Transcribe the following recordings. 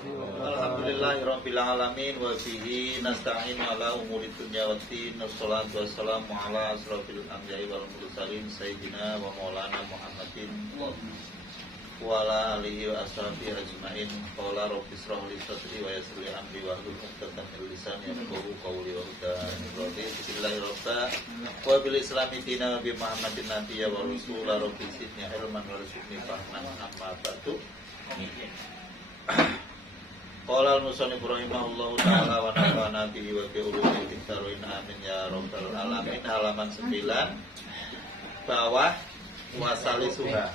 Alhamdulillahirabbil alamin wa bihi nasta'inu ala umuri dunya waddin. Wassalatu wassalamu ala asrofil anbiya'i wal mursalin sayyidina wa maulana Muhammadin wa ala alihi wa ashabihi ajmain. Qala rabbi israh li sadri wa yassir li amri wa hlul 'uqdatam min lisani yafqahu qawli wa hudani. Bismillahirrahmanirrahim. Wa bil islami dina bi Muhammadin nabiyya wa rasula rabbi zidni ilman warzuqni fahman amma ba'du. Qala al-musannif rahimahullahu ta'ala wa nafa'ana bihi wa bi ulumil fitarin amin ya rabbal alamin. Halaman 9 bawah wasalisuha.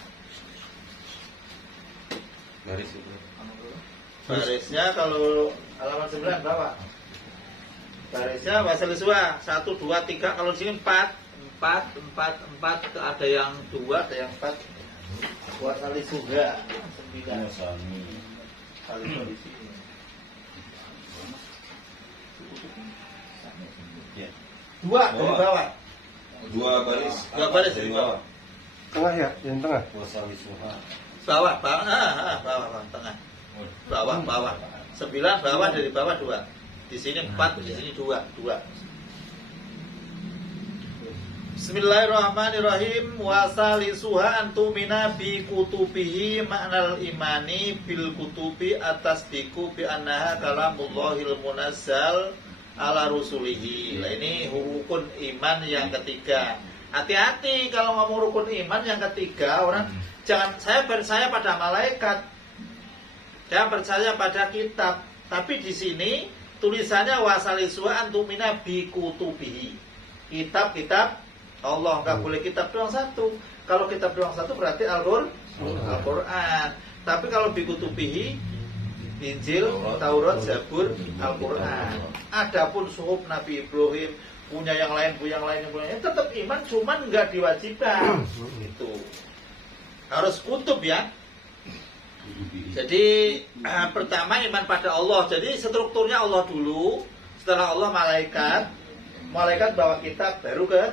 Barisnya kalau halaman 9 bawah. Barisnya wasalisuha 1 2 3, kalau di sini 4 ada yang 2, ada yang 4. Wasalisuha 9. Kali di sini. Dua dari bawah. Dua baris Dari bawah. Tengah ya, yang tengah. Bawah, tengah. Bawah. 9 bawah, dari bawah 2. Di sini 4, di sini 2. Bismillahirrahmanirrahim. Wasalisuha antumina bi kutubihi ma'nal imani bil kutubi atas diku bi annaha kalamullahil munazzal ala rusulihi. Nah, ini rukun iman yang ketiga. Hati-hati kalau ngomong rukun iman yang ketiga, orang jangan saya percaya pada malaikat, saya percaya pada kitab. Tapi di sini tulisannya wasalisuha antumina bi kutubihi. Kitab Allah, nggak boleh kitab doang satu. Kalau kitab doang satu berarti Al-Quran. Tapi kalau bi kutubihi, Injil, Taurat, Zabur, Al-Quran. Adapun suhuf Nabi Ibrahim, punya yang lain, tetap iman, cuman nggak diwajibkan. Itu harus kutub ya. Jadi pertama iman pada Allah. Jadi strukturnya Allah dulu, setelah Allah malaikat bawa kitab, baru ke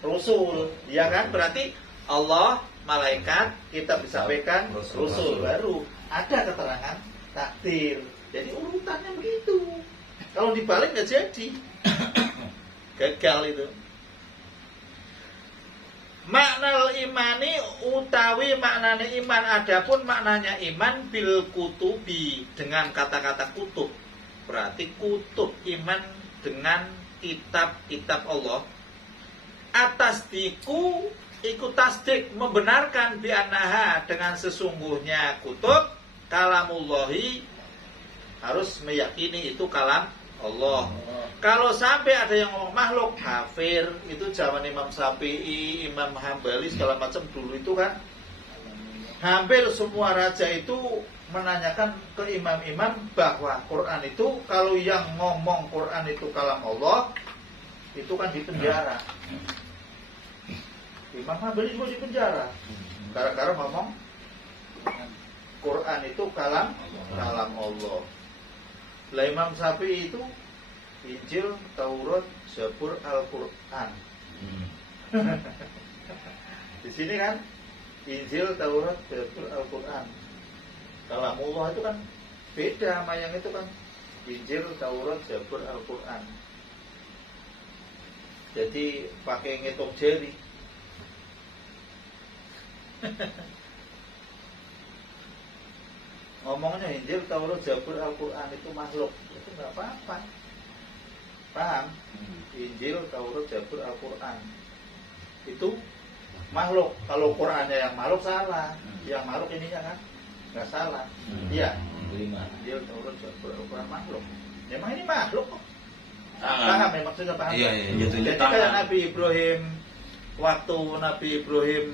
Rasul, ya kan? Berarti Allah, malaikat, kitab disampaikan, Rasul, baru ada keterangan takdir. Jadi urutannya begitu. Kalau dibalik nggak jadi, gagal itu. Maknal imani utawi maknanya iman. Adapun maknanya iman bil kutubi, dengan kata-kata kutub. Berarti kutub iman dengan kitab-kitab Allah. Atas diku ikut tasdik, membenarkan bi'anaha, dengan sesungguhnya kutub kalamullahi, harus meyakini itu kalam Allah. Kalau sampai ada yang ngomong makhluk, kafir. Itu zaman Imam Syafi'i, Imam Hambali, segala macam dulu itu kan. Hampir semua raja itu menanyakan ke imam-imam bahwa Quran itu, kalau yang ngomong Quran itu kalam Allah, itu kan di penjara. Imam Hambali juga di penjara gara-gara ngomong Quran itu kalam Allah. Lah Imam Syafi'i itu Injil, Taurat, Zabur, Al-Quran. Di sini kan Injil, Taurat, Zabur, Al-Quran. Kalamullah itu kan beda sama yang itu kan Injil, Taurat, Zabur, Al-Quran. Jadi pakai ngitung jari. Ngomongnya Injil, Taurat, Zabur, Al-Quran itu makhluk, itu nggak apa-apa. Paham? Injil, Taurat, Zabur, Al-Quran itu makhluk. Kalau Qurannya yang makhluk salah, yang makhluk ininya kan nggak salah. Iya. Injil, Taurat, Zabur, Al-Quran makhluk. Memang ini makhluk kok. Paham ya maksudnya, paham? Iya. Jadi kayak Nabi Ibrahim, waktu Nabi Ibrahim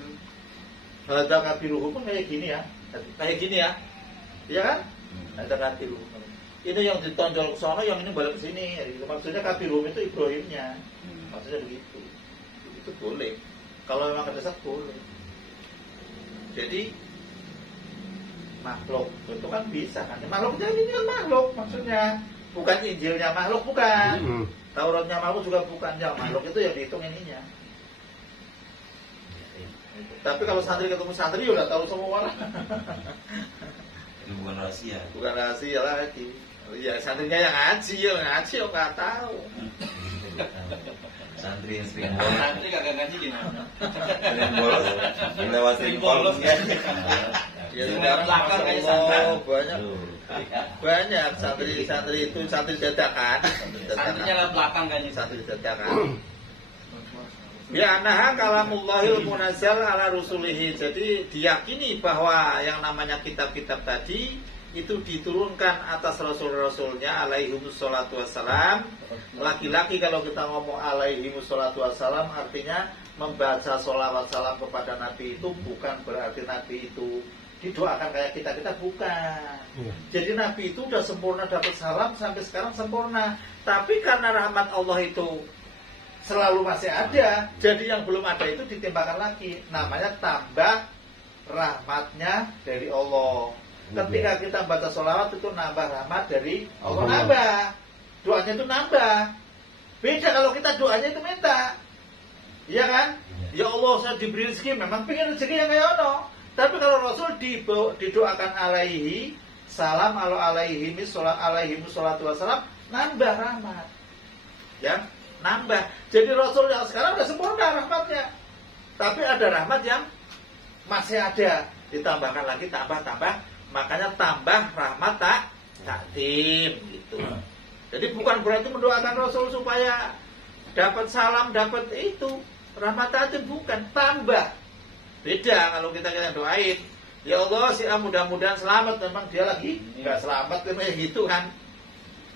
hadza kabiruhum pun kayak gini ya. Iya kan? Hadza kabiruhum. Ini yang ditonjol ke sana, yang ini balik ke sini. Maksudnya kabiruhum itu Ibrahimnya. Maksudnya begitu. Itu boleh. Kalau memang kedesak boleh. Jadi makhluk itu kan bisa kan? Makhluk ini kan makhluk maksudnya. Bukan Injilnya makhluk, bukan. Tauratnya makhluk juga bukan. Yang makhluk itu yang dihitung ininya. Tapi kalau santri ketemu santri udah tahu semua lah. Itu bukan rahasia. Bukan rahasia lagi. Ya santrinya yang ngaji ya nggak tahu. Santri yang sering bolos, Santri kagak ngaji gimana? sering bolos, yang lewat sering bolos kan. Ya Yang sekarang belakang kayak Masya Allah, santri. banyak santri itu santri dadakan. Santrinya lah belakang kayaknya. Santri dadakan. Ya anaha kalamullahil munazzal ala rusulihi. Jadi diyakini bahwa yang namanya kitab-kitab tadi itu diturunkan atas rasul-rasulnya alaihimus salatu wassalam. Laki-laki kalau kita ngomong alaihimus salatu wassalam artinya membaca sholawat salam kepada Nabi itu bukan berarti Nabi itu didoakan kayak kita bukan. Iya. Jadi Nabi itu udah sempurna dapat salam sampai sekarang sempurna. Tapi karena rahmat Allah itu selalu masih ada, jadi yang belum ada itu ditimbangkan lagi. Namanya tambah rahmatnya dari Allah. Ketika kita baca sholawat itu nambah rahmat dari Allah, nambah. Doanya itu nambah. Beda kalau kita doanya itu minta. Iya kan? Ya Allah saya diberi rezeki, memang pengen rezeki yang kayak ono. Tapi kalau Rasul didoakan alaihi salam alaihi salatu wassalam, nambah rahmat. Ya, nambah. Jadi Rasul yang sekarang udah sempurna rahmatnya. Tapi ada rahmat yang masih ada, ditambahkan lagi tambah. Makanya tambah rahmat takdim gitu. Jadi bukan berarti mendoakan Rasul supaya dapat salam, dapat itu rahmat takdim, bukan, tambah. Beda kalau kita doain, ya Allah si A mudah-mudahan selamat, memang dia lagi nggak selamat kayak gitu kan.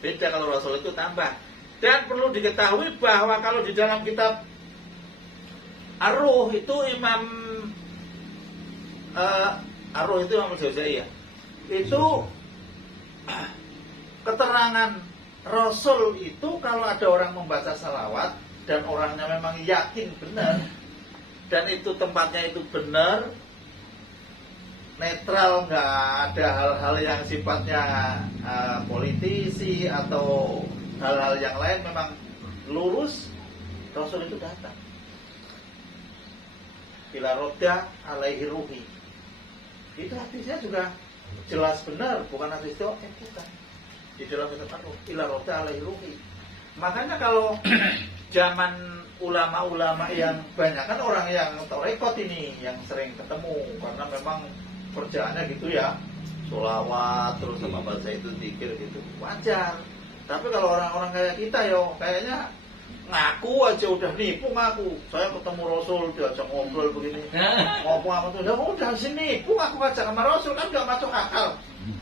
Beda kalau Rasul itu tambah. Dan perlu diketahui bahwa kalau di dalam kitab Ar-Ruh itu Imam Ar-Ruh itu Imam Al-Jauzai ya. Itu keterangan Rasul itu kalau ada orang membaca salawat dan orangnya memang yakin benar dan itu tempatnya itu benar, netral, nggak ada hal-hal yang sifatnya politisi atau hal-hal yang lain, memang lurus, Rasul itu datang. Bila roda alaihi ruhi, itu hadisnya juga jelas benar, bukan hadis itu bukan. Di dalam kitab Ar-Ruh, ila roda alaihi ruhi. Makanya kalau zaman ulama-ulama yang banyak kan orang yang tarekot ini yang sering ketemu karena memang kerjaannya gitu ya, sholawat terus sama baca itu zikir gitu, wajar. Tapi kalau orang-orang kayak kita yo kayaknya ngaku aja udah nipu ngaku. Saya ketemu Rasul diajak ngobrol begini, ngomong apa tuh, udah sini nipu aku ajak sama Rasul kan gak masuk akal.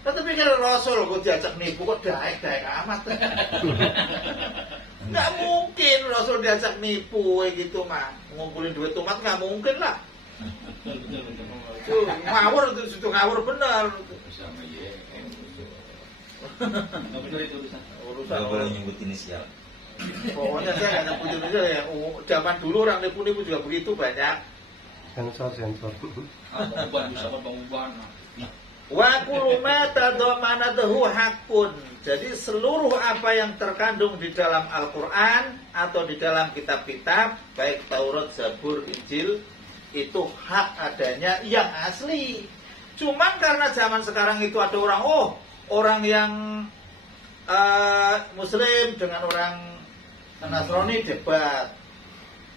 Tapi kalau Rasul kok diajak nipu kok daek amat. Nggak mungkin Rasul diajak nipu kayak gitu mah, ngumpulin duit umat nggak mungkin lah. Tuh ngawur itu situ ngawur benar. Sama ya. Nggak benar itu urusan. Nggak boleh nyebut inisial. Pokoknya saya nggak nyebut inisial ya. Zaman dulu orang nipu juga begitu banyak. Sensor. Ubah sama Bang Ubah. Wa kullu ma tadammanathu haqqun. Jadi seluruh apa yang terkandung di dalam Al-Qur'an atau di dalam kitab-kitab baik Taurat, Zabur, Injil itu hak adanya yang asli. Cuman karena zaman sekarang itu ada orang yang Muslim dengan orang Nasrani debat.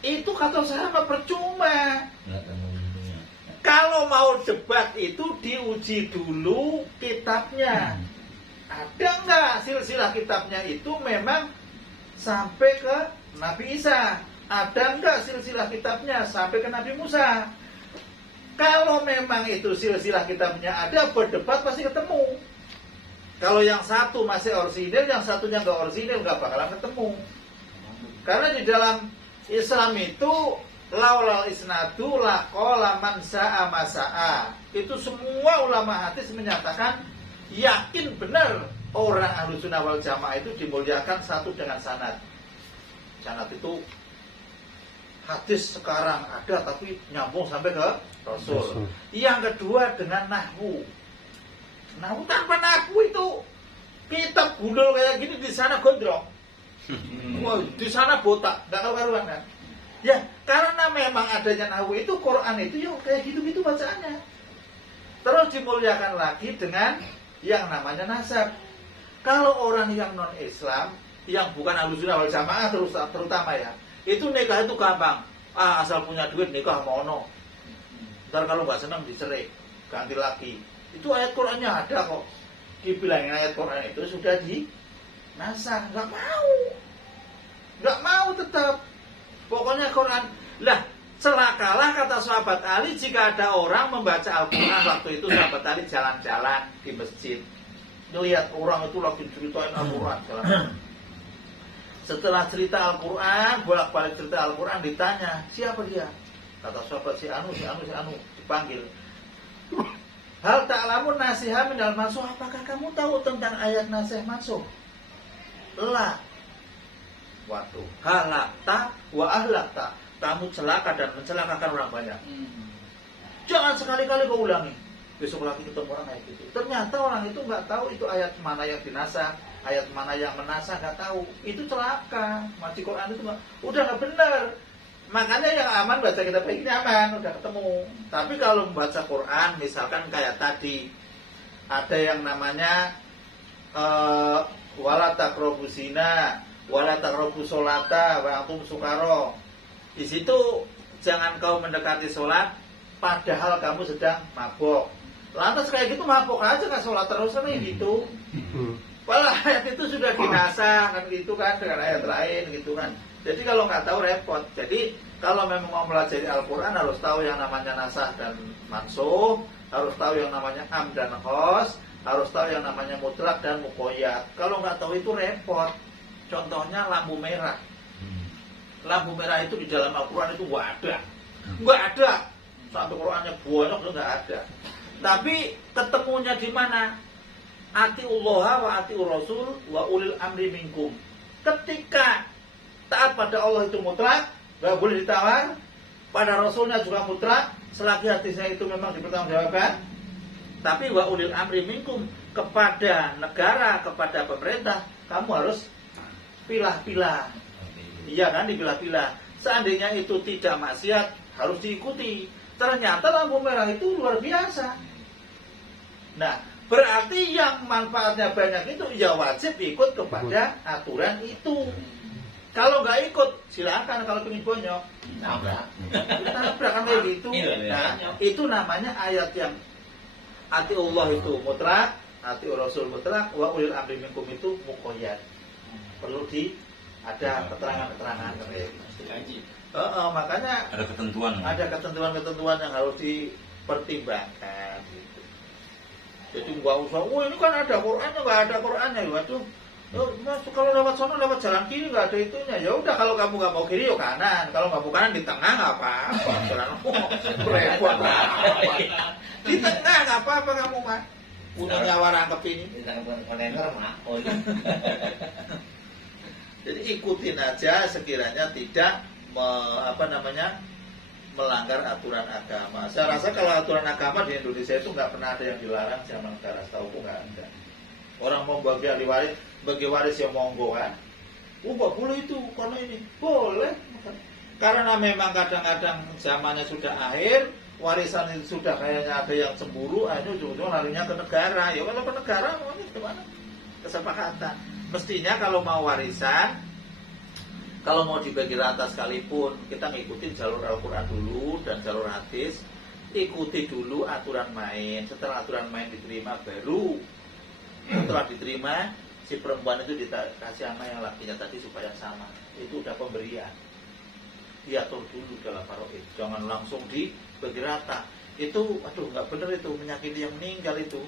Itu kata saya percuma. Kalau mau debat itu diuji dulu kitabnya. Ada enggak silsilah kitabnya itu memang sampai ke Nabi Isa? Ada enggak silsilah kitabnya sampai ke Nabi Musa? Kalau memang itu silsilah kitabnya ada, berdebat pasti ketemu. Kalau yang satu masih orisinil, yang satunya enggak orisinil, enggak bakalan ketemu. Karena di dalam Islam itu laulal isnadu laqala man sa'a masa'a. Itu semua ulama hadis menyatakan yakin benar orang Ahlussunnah wal Jamaah itu dimuliakan satu dengan sanad. Sanad itu hadis sekarang ada tapi nyambung sampai ke Rasul. Yang kedua dengan nahwu. Nahwu tanpa nahwu itu kitab gundul kayak gini di sana gondrong. Wah, di sana botak, enggak karu-karuan kan? Ya, karena memang adanya nahwu itu Quran itu ya kayak gitu-gitu bacaannya. Terus dimuliakan lagi dengan yang namanya nasab. Kalau orang yang non Islam, yang bukan Ahlussunnah wal Jamaah terutama ya, itu nikah itu gampang. Asal punya duit nikah mono. Ntar kalau nggak senang dicerai, ganti lagi. Itu ayat Qurannya ada kok. Dibilangin ayat Quran itu sudah dinasah, nggak mau tetap. Pokoknya Quran. Lah, celakalah kata sahabat Ali jika ada orang membaca Al-Quran waktu itu sahabat Ali jalan-jalan di masjid. Lihat orang itu lagi ceritain Al-Quran. Setelah cerita Al-Quran, bolak-balik cerita Al-Quran, ditanya, siapa dia? Kata sahabat si Anu, dipanggil. Hal ta'lamun nasiha minal mansuh, apakah kamu tahu tentang ayat nasih mansuh? La. Waduh, halakta wa ahlakta. Kamu celaka dan mencelakakan orang banyak. Jangan sekali-kali kau ulangi. Besok lagi ketemu orang kayak gitu. Ternyata orang itu nggak tahu itu ayat mana yang dinasah, ayat mana yang menasah, nggak tahu. Itu celaka. Mati Quran itu udah nggak benar. Makanya yang aman baca kitab ini aman, udah ketemu. Tapi kalau membaca Quran, misalkan kayak tadi, ada yang namanya wala taqrabu zina, wala taqrabu sholata, wa antum sukaro. Di situ jangan kau mendekati sholat, padahal kamu sedang mabok. Lantas kayak gitu mabok aja kan sholat terus kan gitu. Padahal ayat itu sudah dinasah kan gitu kan dengan ayat lain gitu kan. Jadi kalau nggak tahu repot. Jadi kalau memang mau mempelajari Al-Quran harus tahu yang namanya nasah dan mansuh, harus tahu yang namanya am dan khos, harus tahu yang namanya mutlak dan muqayyad. Kalau nggak tahu itu repot. Contohnya lampu merah. Lampu merah itu di dalam Al-Quran itu nggak ada. Sampai Qurannya banyak itu nggak ada. Tapi ketemunya di mana? Atiullah wa atiur rasul wa ulil amri minkum. Ketika taat pada Allah itu mutlak, nggak boleh ditawar. Pada Rasulnya juga mutlak, selagi hadisnya itu memang dipertanggungjawabkan. Tapi wa ulil amri minkum, kepada negara, kepada pemerintah, kamu harus pilah-pilah. Iya kan, dipilah-pilah. Seandainya itu tidak maksiat, harus diikuti. Ternyata lampu merah itu luar biasa. Nah, berarti yang manfaatnya banyak itu ya wajib ikut kepada aturan itu. Kalau nggak ikut, silakan kalau pengen bonyok. Tabrak kan kayak gitu. Nah, itu namanya ayat yang ati Allah itu mutlak, ati Rasul mutlak, wa ulil amri minkum itu muqayyad. Perlu ada keterangan-keterangan kayak gitu. Makanya ada ketentuan yang harus dipertimbangkan gitu. Jadi nggak usah, ini kan ada Qurannya, nggak ada Qurannya, waduh. Mas, kalau lewat sana lewat jalan kiri nggak ada itunya. Ya udah kalau kamu nggak mau kiri, yuk kanan. Kalau nggak mau kanan di tengah nggak apa-apa. Jalan repot apa? Di tengah nggak apa-apa kamu mah. Punya nyawa rangkep ini. Di tengah kontainer mah. Jadi ikutin aja sekiranya tidak melanggar aturan agama. Saya rasa kalau aturan agama di Indonesia itu nggak pernah ada yang dilarang zaman negara, setahuku nggak ada. Orang mau bagi waris ya monggo kan. Nggak boleh itu karena ini boleh. Karena memang kadang-kadang zamannya sudah akhir, warisan itu sudah kayaknya ada yang cemburu, akhirnya ujung-ujung larinya ke negara. Ya kalau ke negara mau gimana? Kesepakatan. Mestinya kalau mau warisan, kalau mau dibagi rata sekalipun, kita ngikutin jalur Al-Quran dulu dan jalur hadis. Ikuti dulu aturan main. Setelah aturan main diterima, baru setelah diterima, si perempuan itu dikasih sama yang lakinya tadi supaya sama. Itu udah pemberian. Diatur dulu dalam faraid. Jangan langsung dibagi rata. Itu, aduh nggak bener itu, menyakiti yang meninggal itu.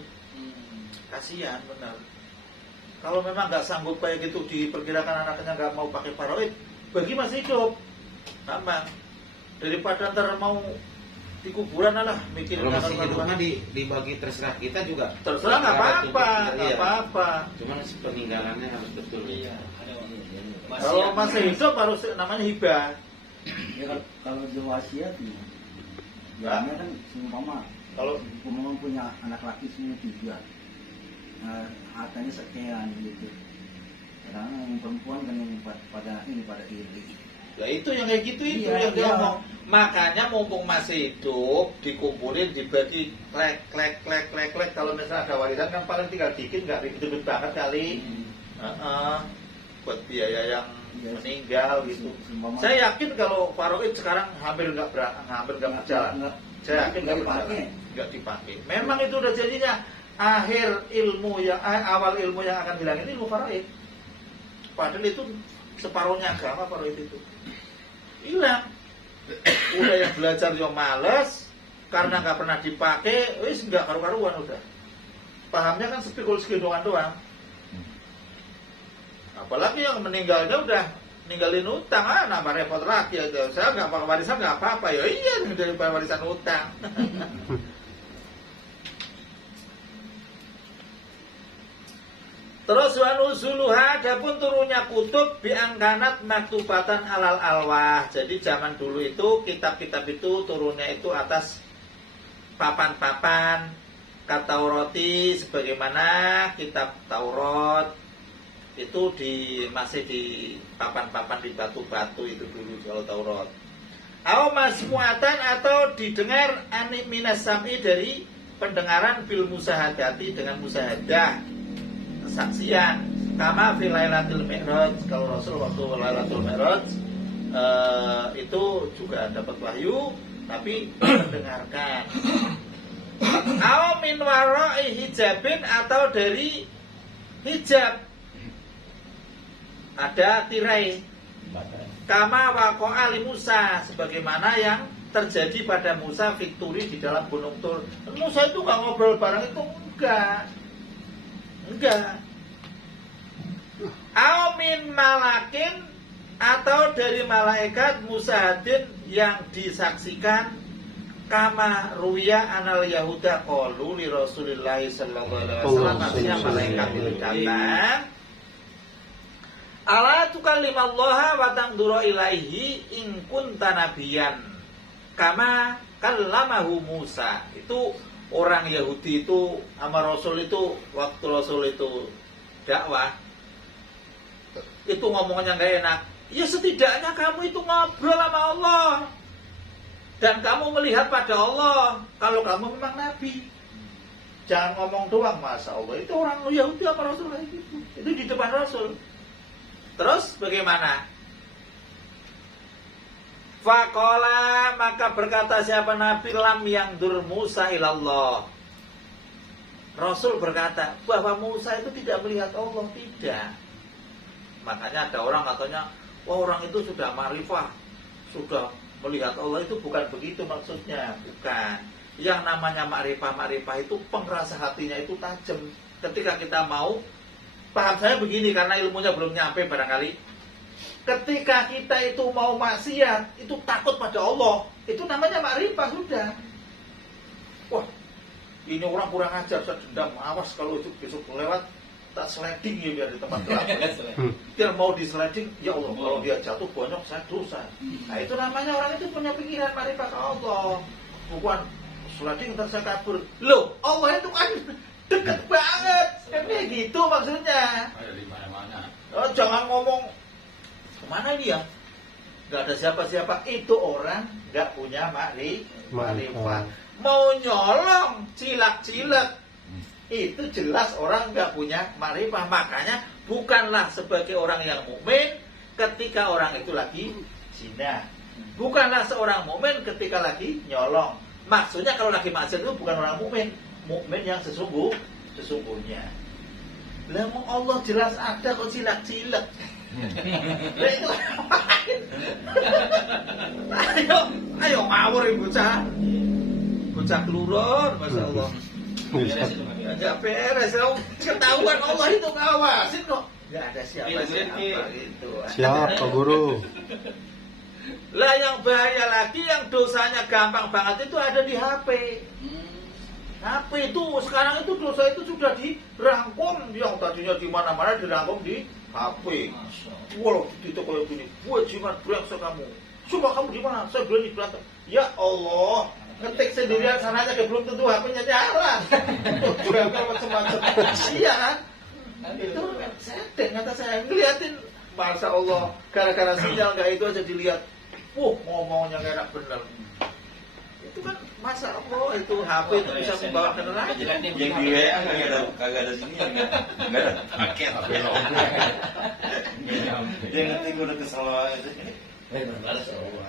Kasihan benar. Kalau memang nggak sanggup kayak gitu, diperkirakan anaknya nggak mau pakai faraid, bagi masih hidup, gampang. Daripada ntar mau di kuburan lah mikirin. Kalau masih hidup mah dibagi terserah kita juga. Terserah nggak apa-apa, nggak apa-apa. Cuman peninggalannya harus betul. Iya. Kalau masih hidup harus namanya hibah. Ya kalau wasiat nih, ya kan seumpama Kalau umpama punya anak laki semua 3. Hartanya sekian gitu. Karena yang perempuan kan yang pada iri. Ya itu yang kayak gitu itu Iya, yang dia iya. ngomong. Makanya mumpung masih hidup, dikumpulin, dibagi klek. Kalau misalnya ada warisan kan paling tinggal dikit, nggak ribet-ribet banget kali. Buat biaya yang Iya. meninggal gitu. Seumpama- Saya yakin kalau Faroid sekarang hampir nggak berjalan. Nggak- Saya yakin nggak nggak berjalan, dipakai. nggak dipakai. Memang itu udah jadinya akhir ilmu yang awal ilmu yang akan hilang ini ilmu Faroid. Padahal itu separuhnya agama Faroid itu hilang. Udah yang belajar yang males karena nggak pernah dipakai, wis nggak karu-karuan udah. Pahamnya kan sepikul segendongan doang. Apalagi yang meninggalnya udah ninggalin utang, nambah repot lagi aja. Saya nggak pakai warisan nggak apa-apa ya, iya daripada warisan utang. Terus wa nuzuluha, adapun turunnya kutub biangkanat maktubatan alal alwah. Jadi zaman dulu itu kitab-kitab itu turunnya itu atas papan-papan katauroti, sebagaimana kitab Taurat itu masih di papan-papan di batu-batu itu dulu kalau Taurat. Aw masmuatan atau didengar anik minas sam'i dari pendengaran bil musahadati dengan musahadah kesaksian. Kama fi Lailatul Mi'raj, kalau Rasul waktu Lailatul Mi'raj itu juga dapat wahyu tapi mendengarkan. Aw min wara'i hijabin atau dari hijab ada tirai. Kama waqa'a li Musa, sebagaimana yang terjadi pada Musa Victory di dalam Gunung Tur. Musa itu nggak ngobrol bareng itu enggak. Aumin malakin atau dari malaikat musahadin yang disaksikan. Kama ruya anal Yahuda qalu li Rasulillah sallallahu alaihi wasallam, artinya malaikat itu datang. Ala tukallimallaha wa tangduru ilaihi in kunta nabiyan kama kallamahu Musa. Itu orang Yahudi itu sama Rasul itu, waktu Rasul itu dakwah itu ngomongnya nggak enak. Ya setidaknya kamu itu ngobrol sama Allah dan kamu melihat pada Allah kalau kamu memang nabi. Jangan ngomong doang, masa Allah. Itu orang Yahudi sama Rasul kayak gitu. Itu di depan Rasul. Terus bagaimana? Faqala, maka berkata siapa Nabi, lam yang dur Musa ilallah. Rasul berkata bahwa Musa itu tidak melihat Allah, tidak. Makanya ada orang katanya, wah orang itu sudah ma'rifah, sudah melihat Allah. Itu bukan begitu maksudnya, bukan. Yang namanya ma'rifah itu pengerasa hatinya itu tajam. Ketika kita mau, paham saya begini karena ilmunya belum nyampe barangkali. Ketika kita itu mau maksiat, itu takut pada Allah, itu namanya makrifah sudah. Wah, ini orang kurang ajar, saya dendam. Awas kalau itu besok lewat, tak sliding ya biar di tempat gelap. Dia mau di sliding, ya Allah, kalau dia jatuh bonyok saya dosa. Nah itu namanya orang itu punya pikiran makrifah ke Allah. Bukan sliding ntar saya kabur. Loh, Allah itu kan deket banget, kayak gitu maksudnya. Ada di mana-mana. Oh, jangan ngomong kemana dia, nggak ada siapa-siapa. Itu orang nggak punya makrifat. Mau nyolong cilak-cilak, itu jelas orang nggak punya makrifat. Makanya bukanlah sebagai orang yang mukmin ketika orang itu lagi zina. Bukanlah seorang mukmin ketika lagi nyolong. Maksudnya kalau lagi maksiat itu bukan orang mukmin. Mukmin yang sesungguhnya. Lah mau Allah jelas ada kok cilak-cilak. Lah itu ayo ngawur ibu bocah. Bocah kelurun, Masya Allah. Enggak beres, ketahuan Allah itu ngawasin kok. Enggak ada siapa-siapa gitu. Siap, Pak Guru. Lah yang bahaya lagi, yang dosanya gampang banget itu ada di HP. HP itu sekarang itu dosa itu sudah dirangkum, yang tadinya di mana-mana dirangkum di HP. Walau di toko yang gini, bajingan brengsek kamu. Coba kamu di mana? Saya bilang di berantem. Ya Allah, ngetik sendirian sana aja belum tentu HP-nya nyala. Brengsek macam-macam. Iya kan? Itu setting kata saya, ngeliatin Masya Allah, gara-gara sinyal nggak itu aja dilihat, ngomongnya nggak enak bener. Itu kan Masya Allah, itu HP itu bisa membawa ke neraka. Yang Yang di WA kagak ada sinyal kan? Enggak ada paket. Dia ngerti gue udah kesel itu.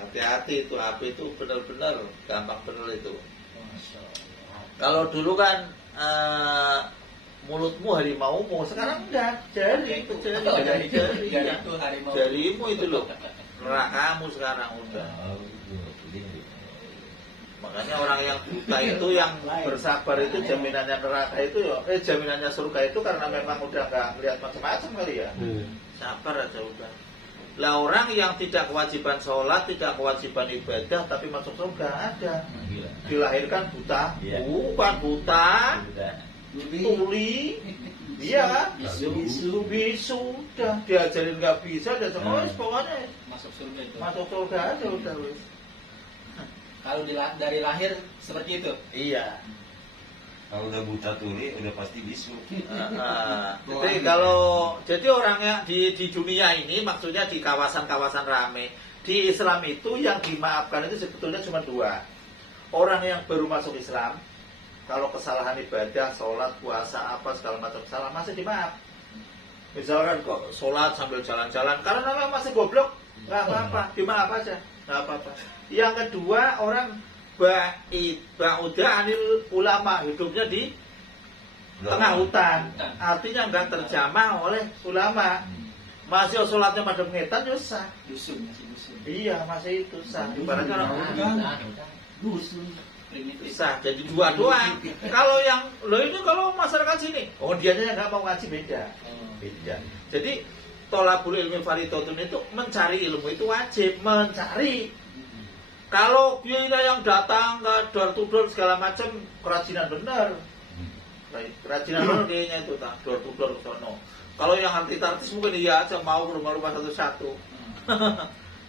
Hati-hati itu HP itu benar-benar gampang bener itu. Kalau dulu kan mulutmu harimaumu, sekarang enggak, jari jarimu itu loh, nerakamu sekarang udah. Makanya orang yang buta itu yang bersabar itu jaminannya neraka itu ya, jaminannya surga itu karena memang udah nggak melihat macam-macam kali ya. Sabar aja udah. Lah orang yang tidak kewajiban sholat, tidak kewajiban ibadah, tapi masuk surga ada. Dilahirkan buta, bukan buta, tuli, iya kan? Bisu, udah diajarin nggak bisa, dia semua pokoknya masuk surga itu. masuk surga aja udah wis. Kalau dari lahir seperti itu. Iya. Kalau udah buta tuli udah pasti bisu. Jadi orangnya di dunia ini, maksudnya di kawasan-kawasan rame, di Islam itu yang dimaafkan itu sebetulnya cuma dua. Orang yang baru masuk Islam, kalau kesalahan ibadah, sholat, puasa, apa segala macam salah masih dimaaf. Misalkan kok sholat sambil jalan-jalan, karena memang masih goblok, nggak apa-apa, dimaaf aja, nggak apa-apa. Yang kedua, orang ba'uda anil ulama, hidupnya di tengah hutan, artinya nggak terjamah oleh ulama. Masih sholatnya pada pengetan, ya sah. Dusun, masih dusun. Iya, masih itu sah. Ibaratnya orang dusun. sah. Jadi dua doang. Kalau yang itu kalau masyarakat sini, dianya nggak mau ngaji beda. Beda. Jadi tolabul ilmi fardhatun itu mencari ilmu itu wajib, mencari. Kalau dia yang datang ke door to door segala macam, kerajinan benar. Kerajinan benar kayaknya itu tak door to door sono. Kalau yang artis mungkin iya aja mau ke rumah-rumah satu-satu.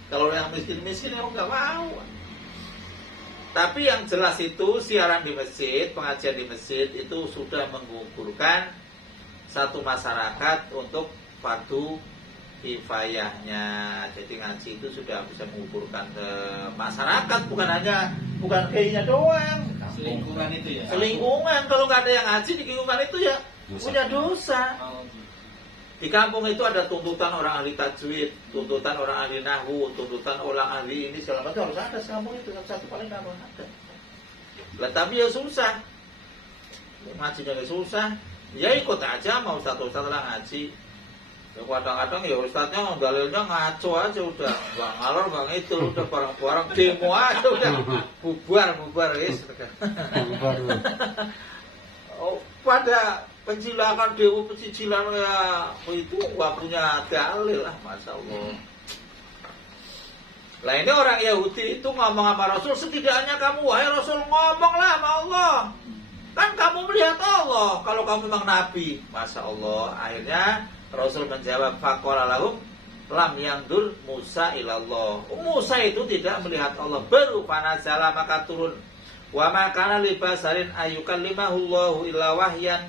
Kalau yang miskin-miskin ya nggak mau. Tapi yang jelas itu siaran di masjid, pengajian di masjid itu sudah menggugurkan satu masyarakat untuk fardu kifayahnya. Jadi ngaji itu sudah bisa mengukurkan ke masyarakat, bukan kayaknya doang. Selingkungan itu ya. Selingkungan, kalau nggak ada yang ngaji di lingkungan itu ya punya dosa. Di kampung itu ada tuntutan orang ahli tajwid, tuntutan orang ahli nahwu, tuntutan orang ahli ini segala macam harus ada kampung itu satu paling nggak ada. Lah tapi ya susah, ngajinya susah. Ya ikut aja mau ustadz-ustadz lah ngaji. Ya kadang-kadang ya ustadznya dalilnya ngaco aja udah, nggak ngalor nggak ngidul, udah barang-barang demo aja udah bubar guys. Oh, pada pencilakan dewa pencicilan ya itu nggak punya dalil lah, masya Allah. Lah ini orang Yahudi itu ngomong sama Rasul, setidaknya kamu wahai Rasul ngomonglah sama Allah. Kan kamu melihat Allah kalau kamu memang Nabi, masya Allah. Akhirnya Rasul menjawab, faqala lahum lam yandur Musa ilallah. Musa itu tidak melihat Allah, baru panazala maka turun. Wa ma kana li basarin ayyukallimahullahu illa wahyan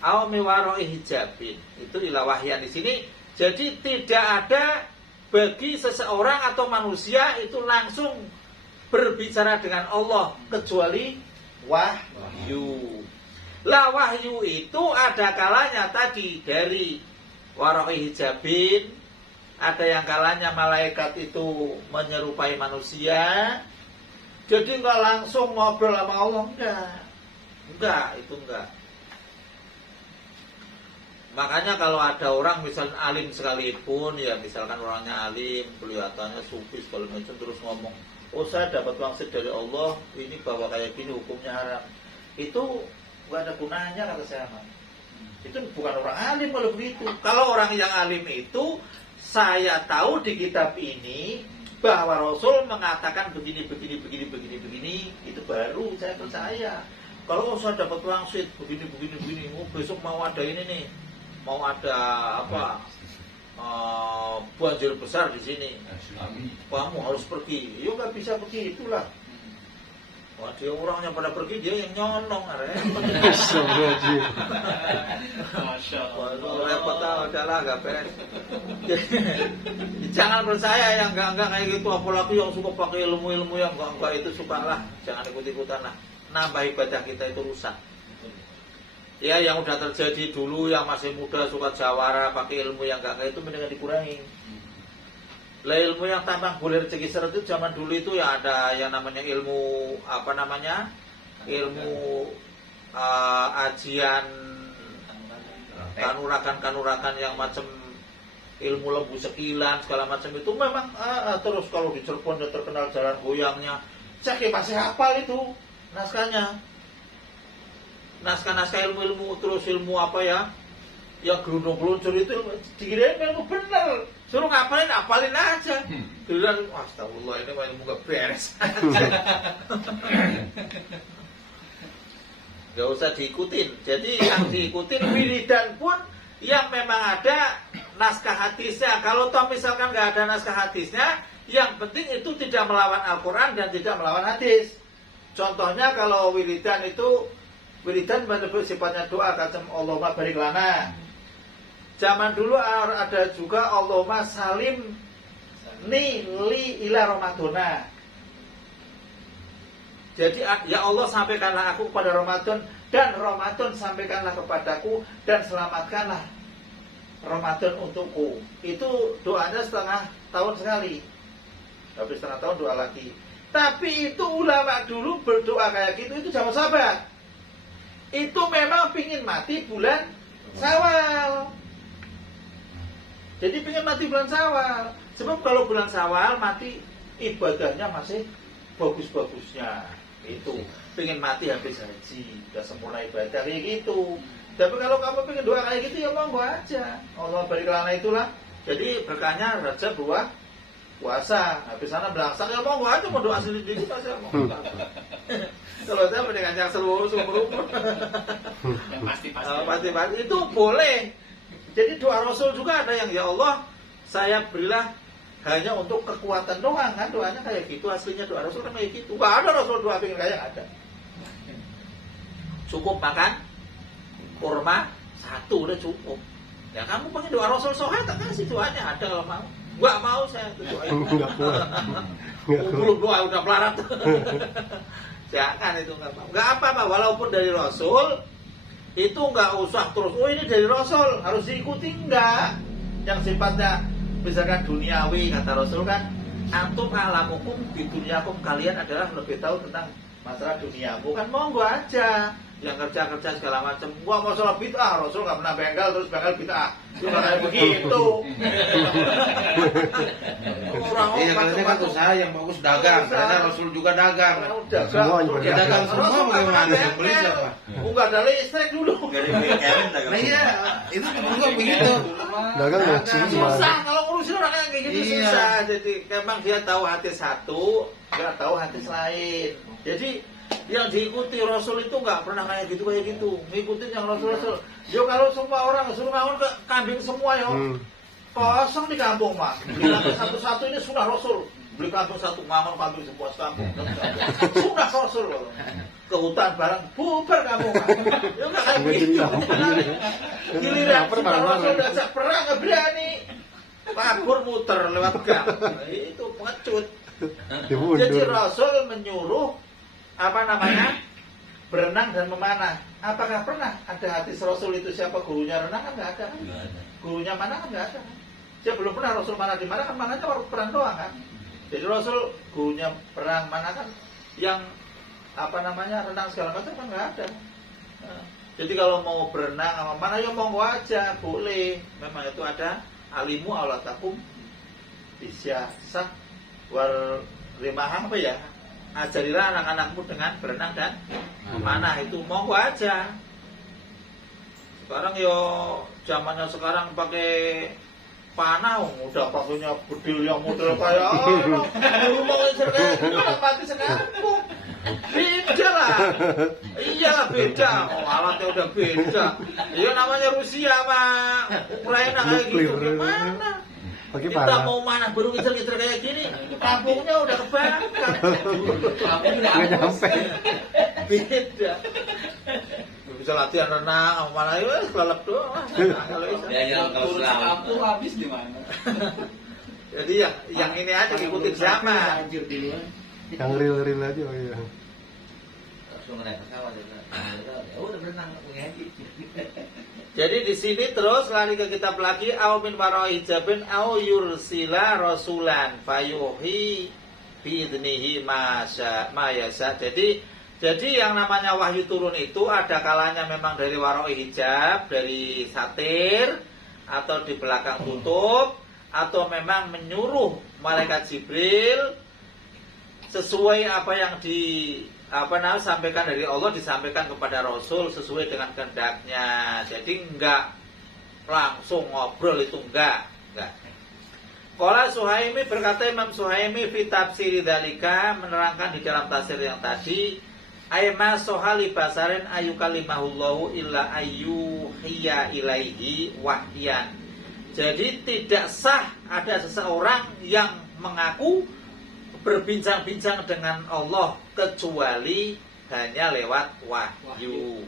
aw miwaroi hijabin. Itu illa wahyan di sini. Jadi tidak ada bagi seseorang atau manusia itu langsung berbicara dengan Allah kecuali wahyu. Lah wahyu itu ada kalanya tadi dari waroi hijabin, ada yang kalanya malaikat itu menyerupai manusia. Jadi nggak langsung ngobrol sama Allah, enggak, itu enggak. Makanya kalau ada orang misalnya alim sekalipun, ya misalkan orangnya alim, kelihatannya sufi segala macam, terus ngomong, oh saya dapat wangsit dari Allah, ini bahwa kayak gini hukumnya haram. Itu nggak ada gunanya kata saya. Itu bukan orang alim kalau begitu. Kalau orang yang alim itu, saya tahu di kitab ini bahwa Rasul mengatakan begini, itu baru saya percaya. Kalau saya dapat wangsit begini, oh besok mau ada ini nih, mau ada apa? Banjir besar di sini. Kamu harus pergi. Ya nggak bisa begitu lah. Wah, dia orangnya pada pergi, dia yang nyolong, Astagfirullahaladzim. Masya Wah, Allah. itu repot tau, udahlah gak beres. Jangan percaya yang enggak kayak gitu, apalagi yang suka pakai ilmu-ilmu yang enggak itu suka lah, jangan ikut-ikutan lah. Nambah ibadah kita itu rusak. Ya, yang udah terjadi dulu, yang masih muda suka jawara pakai ilmu yang enggak kayak itu mendingan dikurangi. Lah ilmu yang tampang boleh rezeki seret itu zaman dulu itu ya ada yang namanya ilmu apa namanya? Ilmu ajian kanurakan yang macam ilmu lembu sekilan segala macam itu memang terus kalau di Cirebon dia terkenal jalan goyangnya. Saya masih hafal itu naskahnya. Naskah-naskah ilmu-ilmu terus ilmu apa ya? Yang gerundung peluncur itu dikirain ilmu bener. Suruh ngapalin, apalin aja. Bilang, astagfirullah ini ilmu gak beres. Gak usah diikutin. Jadi yang diikutin wiridan pun yang memang ada naskah hadisnya. Kalau toh misalkan gak ada naskah hadisnya, yang penting itu tidak melawan Al-Quran dan tidak melawan hadis. Contohnya kalau wiridan itu, wiridan benar-benar sifatnya doa, kacem Allahumma barik lana. Zaman dulu ada juga Allahumma salim ni li ila Ramadana. Jadi ya Allah sampaikanlah aku kepada Ramadan dan Ramadan sampaikanlah kepadaku dan selamatkanlah Ramadan untukku. Itu doanya setengah tahun sekali. Habis setengah tahun doa lagi. Tapi itu ulama dulu berdoa kayak gitu itu zaman sahabat. Itu memang pingin mati bulan Syawal. Jadi pengen mati bulan Syawal. Sebab kalau bulan Syawal mati ibadahnya masih bagus-bagusnya. Itu pengen mati habis haji, udah sempurna ibadah kayak gitu. Tapi kalau kamu pengen doa kayak gitu ya monggo aja. Allah barik lana itulah. Jadi berkahnya raja buah puasa. Habis sana belakang ya monggo aja mau doa sendiri aja mau. Kalau saya mendingan yang seluruh umur. Yang Pasti itu boleh. Jadi doa Rasul juga ada yang ya Allah saya berilah hanya untuk kekuatan doang kan doanya kayak gitu aslinya doa Rasul kan kayak gitu. Gak ada Rasul doa pengen kaya ada. Cukup makan kurma satu udah cukup. Ya kamu pengen doa Rasul sohail tak kasih doanya ada kalau mau. Gak mau saya doain. Enggak kuat. Belum doa udah pelarat. Jangan itu nggak mau. Nggak apa-apa walaupun dari Rasul. Itu nggak usah terus, oh ini dari Rasul, harus diikuti enggak. Yang sifatnya, misalkan duniawi, kata Rasul kan, antum alamukum di duniakum, kalian adalah lebih tahu tentang masalah duniamu. Kan monggo aja, yang kerja-kerja segala macam. Gua mau sholat bid'ah, Rasul nggak pernah bengkel, terus bengkel bid'ah. Itu nggak kayak begitu. Iya, katanya kan usaha yang bagus dagang, karena Rasul juga dagang. Dagang semua bagaimana? Beli siapa? Enggak ada listrik dulu. Nah iya, itu juga begitu. Dagang nggak Susah kalau ngurusin orang yang kayak gitu Iya. susah. Jadi memang dia tahu hati satu, nggak tahu hati lain. Jadi yang diikuti Rasul itu nggak pernah kayak gitu. Ngikutin yang Rasul. Yo kalau semua orang suruh ngawin ke kambing semua ya. Kosong di kampung mah. Beli kambing satu-satu ini sunnah Rasul. Beli kambing satu ngangon kambing semua sekampung. Sunnah Rasul loh. Ke hutan barang bubar kamu mah. Ya nggak kayak gitu. Giliran sunnah Rasul diajak perang nggak berani. Kabur muter lewat gang. Itu pengecut. Jadi Rasul menyuruh apa namanya berenang dan memanah. Apakah pernah ada hadis Rasul itu siapa gurunya renang kan nggak ada kan? Gurunya mana kan nggak ada kan? Dia belum pernah Rasul mana di mana kan mananya baru perang doang kan? Jadi Rasul gurunya perang mana kan yang apa namanya renang segala macam kan nggak ada. Nah, jadi kalau mau berenang sama mana ya monggo aja boleh. Memang itu ada alimu aulatakum bisyasah wal rimahang apa ya? Ajarilah anak-anakmu dengan berenang dan memanah itu monggo aja. Sekarang yo zamannya sekarang pakai panah, udah pakainya bedil yang model kayak dulu mau cerita mati sekarang beda lah. Iyalah beda, alatnya udah beda. Iya namanya Rusia sama Ukraina kayak gitu gimana? Pakai Kita pala. mau mana baru ngejar-ngejar kayak gini, kampungnya udah kebakar. Kamu udah Nggak nyampe. Beda. Bisa latihan renang, malah ya kelelep doang. Kalau itu. Ya jangan kalau Urus selalu. kampung habis di mana? Jadi yang ini aja ngikutin zaman. Anjir dulu. Yang real aja, oh iya. Langsung naik pesawat ya udah berenang punya haji. Jadi di sini terus lari ke kitab lagi au min wara'i hijabin au yursila rasulan fayuhi biidnihi ma yasha. Jadi yang namanya wahyu turun itu ada kalanya memang dari wara'i hijab, dari satir atau di belakang tutup atau memang menyuruh malaikat Jibril sesuai apa yang sampaikan dari Allah disampaikan kepada Rasul sesuai dengan kehendaknya. Jadi enggak langsung ngobrol itu enggak. Qala Suhaimi, berkata Imam Suhaimi fi tafsir dzalika, menerangkan di dalam tafsir yang tadi, ayma sohali basarin ayukalimahullahu illa ayyuhiya ilaihi wahyan. Jadi tidak sah ada seseorang yang mengaku berbincang-bincang dengan Allah kecuali hanya lewat wahyu.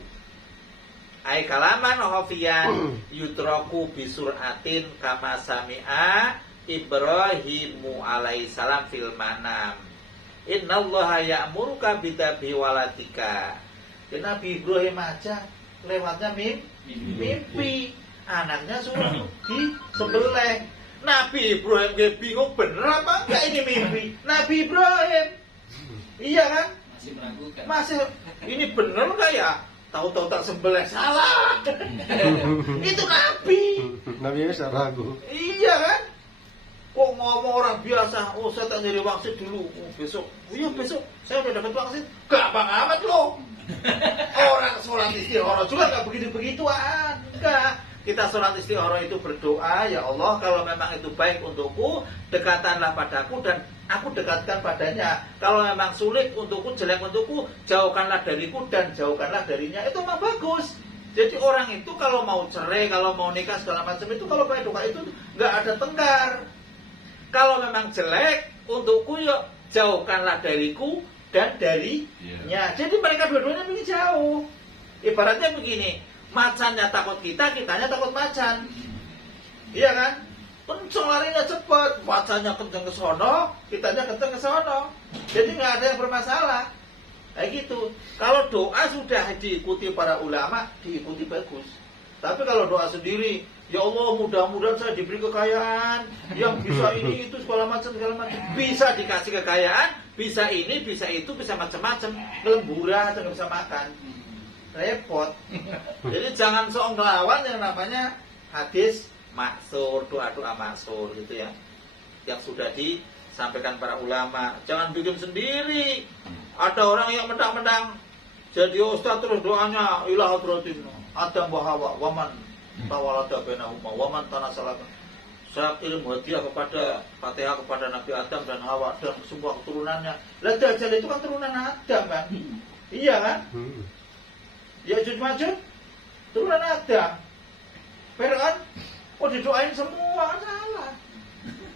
Ai kalaman hafiyan yutraku bisuratin kama sami'a Ibrahimu alaihissalam fil manam. Innallaha ya'muruka bidabi walatika. Ya, Nabi Ibrahim aja lewatnya mimpi. Anaknya suruh disembelih. Nabi Ibrahim gak bingung bener apa enggak ini mimpi. Nabi Ibrahim, iya kan? Masih meragukan. Masih ini bener enggak ya? Tahu-tahu tak sembelih salah. Itu Nabi. Nabi bisa ragu. Iya kan? Kok ngomong orang biasa? Oh saya tak nyari wangsit dulu. Oh, besok saya udah dapat wangsit. Gampang amat loh. Orang sholat istikharah juga nggak begitu-begituan. Enggak. Kita sholat istikharah itu berdoa, ya Allah kalau memang itu baik untukku, dekatanlah padaku dan aku dekatkan padanya. Kalau memang sulit untukku, jelek untukku, jauhkanlah dariku dan jauhkanlah darinya. Itu memang bagus. Jadi orang itu kalau mau cerai, kalau mau nikah segala macam itu, kalau pakai doa itu nggak ada tengkar. Kalau memang jelek untukku, ya jauhkanlah dariku dan darinya. Jadi mereka dua-duanya begini jauh. Ibaratnya begini, macannya takut kita, kitanya takut macan. Iya kan? Kenceng larinya cepat, macannya kenceng ke sono, kitanya kenceng ke sono. Jadi nggak ada yang bermasalah. Kayak gitu. Kalau doa sudah diikuti para ulama, diikuti bagus. Tapi kalau doa sendiri, ya Allah mudah-mudahan saya diberi kekayaan, yang bisa ini itu segala macam. Bisa dikasih kekayaan, bisa ini, bisa itu, bisa macam-macam. Kelemburan, nggak bisa makan. Repot. Jadi jangan sok ngelawan yang namanya hadis maksur, doa-doa maksur gitu ya, yang sudah disampaikan para ulama. Jangan bikin sendiri. Ada orang yang mentang-mentang jadi ustaz terus doanya ilah hadratin Adam wa Hawa waman tawalada bainahuma waman tanasalaka. Saya kirim hadiah kepada Fatihah kepada Nabi Adam dan Hawa dan semua keturunannya. Lah Dajjal itu kan turunan Adam kan? Iya kan? Ya'juj Ma'juj turunan Adam. Fir'aun kok didoain semua, kan salah.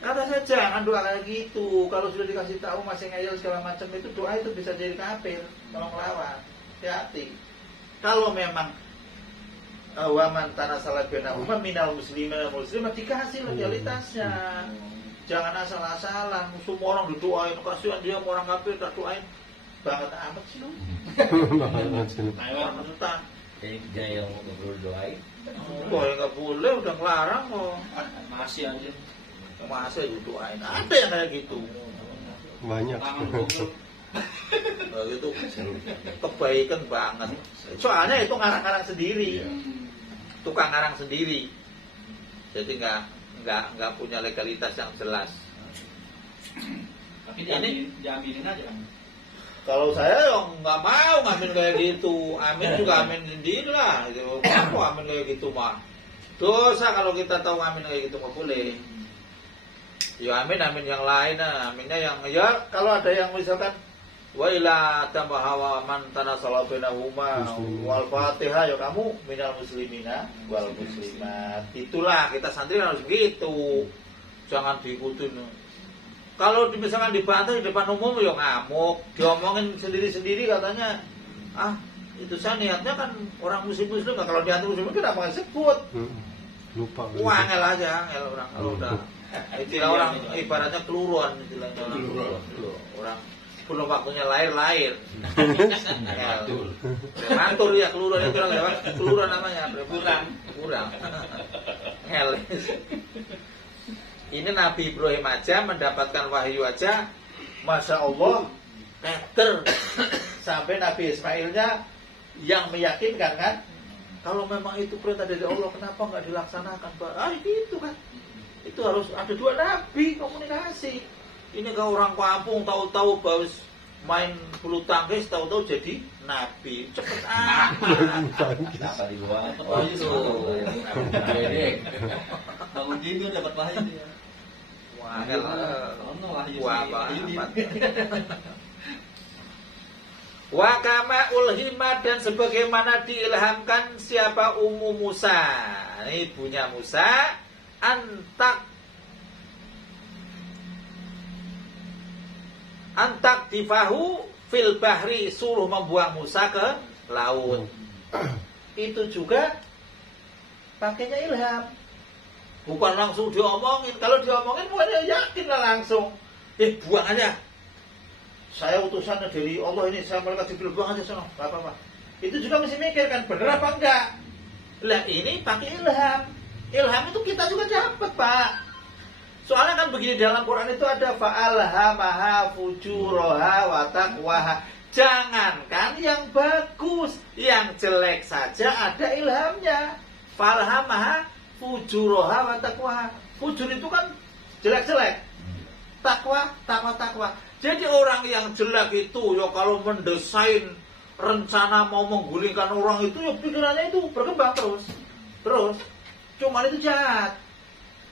Kata saya jangan doa kayak gitu. Kalau sudah dikasih tahu masih ngeyel segala macam itu, doa itu bisa jadi kafir kalau melawan. Hati-hati. Kalau memang waman tanah salah bina umam minal muslimin dan muslimah dikasih legalitasnya. Jangan asal-asalan. Semua orang didoain, kasihan dia orang kafir tak doain. Banget amat sih lu. Orang menentang. Jadi yang mau berdoain. Oh ya nggak boleh, udah ngelarang kok. Masih aja. Masa didoain? Ada yang kayak gitu. Banyak. Tangan gogol. Nah, gitu kebaikan banget. Soalnya itu ngarang-ngarang sendiri, tukang ngarang sendiri. Jadi nggak punya legalitas yang jelas. Tapi diaminin aja kan. Kalau saya yang nggak mau ngamin kayak gitu, amin juga amin sendiri lah. Aku amin kayak gitu mah dosa. Kalau kita tahu amin kayak gitu nggak boleh. Ya amin yang lain, aminnya yang ya kalau ada yang misalkan wa ila tambah hawa man tanasala bainahuma wal Fatihah, ya kamu minal muslimina wal muslimat. Itulah kita santri harus begitu. jangan diikutin. Kalau misalkan dibantah di depan umum ya ngamuk, diomongin sendiri-sendiri katanya, itu saya niatnya kan orang muslim-muslim, kalau di antara muslim kenapa nggak sebut? Lupa. Wah, angel aja, angel orang kalau udah istilah orang ibaratnya keluruan istilahnya orang belum waktunya lahir. Mantur ya keluruan itu orang lewat keluruan namanya, kurang. Angel. Ini Nabi Ibrahim aja mendapatkan wahyu aja, masya Allah, meter sampai Nabi Ismailnya yang meyakinkan kan, kalau memang itu perintah dari Allah, kenapa nggak dilaksanakan, Pak? Gitu kan, itu harus ada dua nabi komunikasi. Ini kalau orang kampung tahu-tahu bagus main bulu tangkis, tahu-tahu jadi nabi, cepet Kenapa dibuang? Oh, itu. Bangun tidur dapat wahyu dia. Wah, Wahyu wahyu wa kama ulhima, dan sebagaimana diilhamkan siapa Ummu Musa, ini ibunya Musa, antak difahu fil bahri, suruh membuang Musa ke laut. Itu juga pakainya ilham, bukan langsung diomongin. Kalau diomongin bukannya yakin lah langsung, buang aja, saya utusan dari Allah ini, saya malaikat Jibril, buang aja sana, nggak apa-apa. Itu juga mesti mikir kan, bener apa enggak. Lah ini pakai ilham. Ilham itu kita juga dapat, Pak. Soalnya kan begini, dalam Quran itu ada fa'alhamaha fujuraha wa taqwaha. Jangankan yang bagus, yang jelek saja ada ilhamnya. Fa'alhamaha fujuraha wa taqwaha. Fujur itu kan jelek-jelek. Takwa. Jadi orang yang jelek itu ya kalau mendesain rencana mau menggulingkan orang itu ya pikirannya itu berkembang terus. Cuman itu jahat.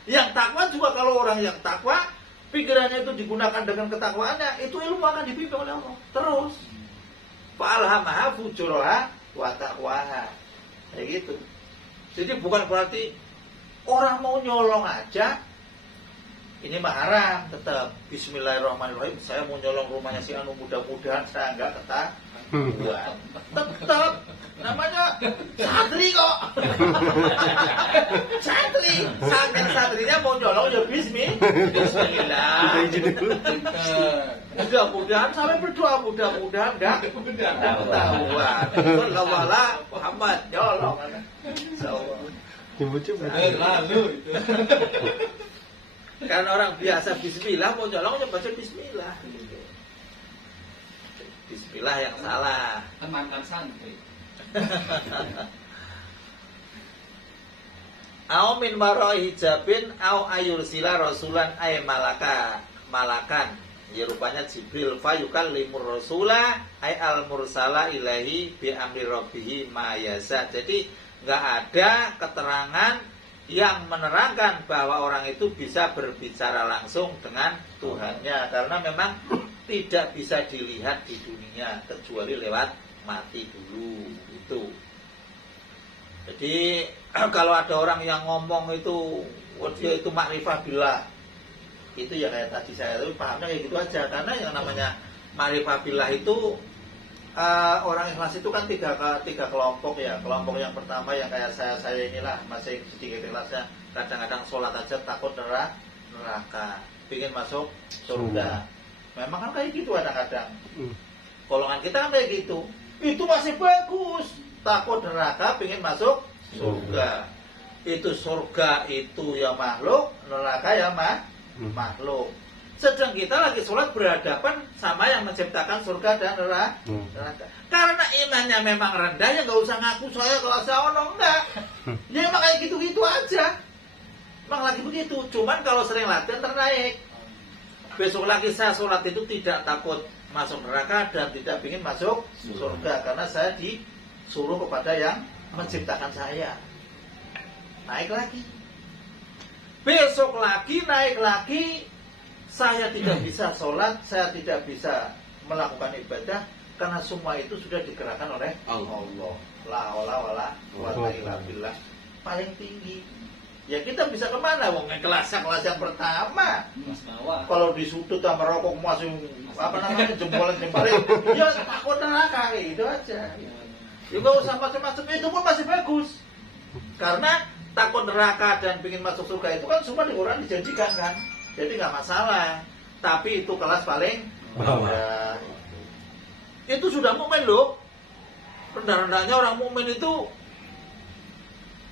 Yang takwa juga, kalau orang yang takwa pikirannya itu digunakan dengan ketakwaannya, itu ilmu akan dipimpin oleh Allah terus. Fa'alhamaha fujuraha wa taqwaha. Kayak gitu. Jadi bukan berarti orang mau nyolong aja ini mah haram, tetap bismillahirrahmanirrahim, saya mau nyolong rumahnya si anu, mudah-mudahan saya enggak ketahuan. Tetap namanya santri kok. Santri, santrinya mau nyolong ya bismillah. Mudah-mudahan sampai berdoa, mudah-mudahan enggak ketahuan. Sallallahu Muhammad nyolong. Lalu itu. Kan orang biasa bismillah, mau nyolong ya baca bismillah. Bismillah yang salah. Kan mantan santri. Au min warai hijabin au ayursila rasulan ay malakan. Ya rupanya Jibril fayukan limur rasula ay al mursala ilahi bi amri rabbihi ma yasa. Jadi enggak ada keterangan yang menerangkan bahwa orang itu bisa berbicara langsung dengan Tuhannya, karena memang tidak bisa dilihat di dunia kecuali lewat mati dulu itu. Jadi kalau ada orang yang ngomong itu dia itu makrifah billah, itu ya kayak tadi saya itu pahamnya kayak gitu aja, karena yang namanya makrifah billah itu orang ikhlas itu kan tiga kelompok ya. Kelompok yang pertama yang kayak saya inilah, masih sedikit ikhlasnya, kadang-kadang sholat aja takut neraka, pingin masuk surga. Memang kan kayak gitu kadang-kadang. Golongan kita kan kayak gitu, itu masih bagus, takut neraka, pingin masuk surga. Itu surga itu ya makhluk, neraka ya makhluk. Sedang kita lagi sholat berhadapan sama yang menciptakan surga dan neraka. Karena imannya memang rendah, ya nggak usah ngaku saya kalau saya enggak. Ya emang kayak gitu-gitu aja. Emang lagi begitu. Cuman kalau sering latihan ternaik. Besok lagi saya sholat itu tidak takut masuk neraka dan tidak ingin masuk surga, karena saya disuruh kepada yang menciptakan saya. Naik lagi. Besok lagi naik lagi. Saya tidak bisa sholat, saya tidak bisa melakukan ibadah, karena semua itu sudah digerakkan oleh Allah. La haula wala quwwata illa billah. Paling tinggi. Ya kita bisa kemana? Wong kelas yang pertama. Mas bawah. Kalau disudut sama rokok masih apa namanya jempolin, ya takut neraka gitu aja. Ya nggak usah macam-macam, itu pun masih bagus. Karena takut neraka dan ingin masuk surga itu kan semua di Quran dijanjikan kan. Jadi nggak masalah. Tapi itu kelas paling bawah. Itu sudah mukmin loh. Rendah-rendahnya orang mukmin itu,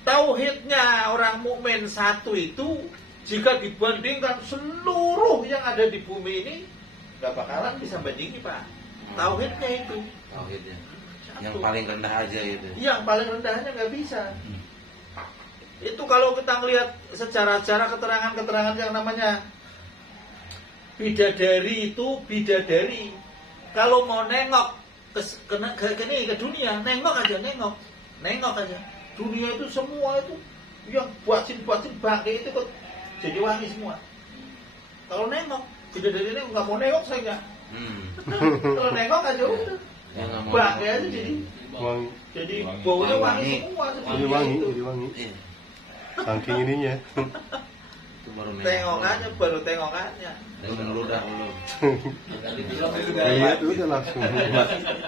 tauhidnya orang mukmin satu itu jika dibandingkan seluruh yang ada di bumi ini nggak bakalan bisa bandingi Pak. Tauhidnya itu. Tauhidnya. Satu. Yang paling rendah aja itu. Yang paling rendahnya nggak bisa. Itu kalau kita ngelihat secara keterangan-keterangan yang namanya bidadari itu bidadari. Kalau mau nengok ke dunia, nengok aja. Dunia itu semua itu yang buatin bangke itu kok jadi wangi semua. Kalau nengok, bidadari ini nggak mau nengok saya nggak. Kalau nengok aja udah. Ya, nggak mau Bangke nengok. aja Wangi, jadi baunya wangi Wangi. semua. jadi wangi, jadi wangi. Iya, Saking ininya. itu baru nengok. Tengokannya baru tengokannya. Belum meludah belum. Tadi bilang itu udah Lihat udah langsung.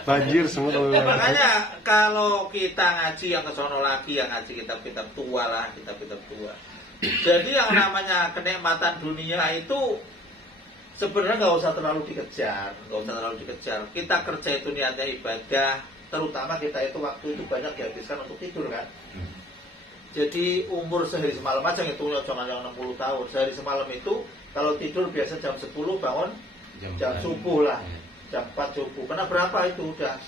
Banjir semua kalau Ya, makanya kalau kita ngaji yang kesono lagi, yang ngaji kitab-kitab tua lah, kitab-kitab tua. Jadi yang namanya kenikmatan dunia itu sebenarnya nggak usah terlalu dikejar. Kita kerja itu niatnya ibadah, terutama kita itu waktu itu banyak dihabiskan untuk tidur kan. Jadi umur sehari semalam aja ngitungnya jangan yang 60 tahun. Sehari semalam itu kalau tidur biasa jam 10 bangun jam subuh lah. Jam 4 subuh. Kena berapa itu udah?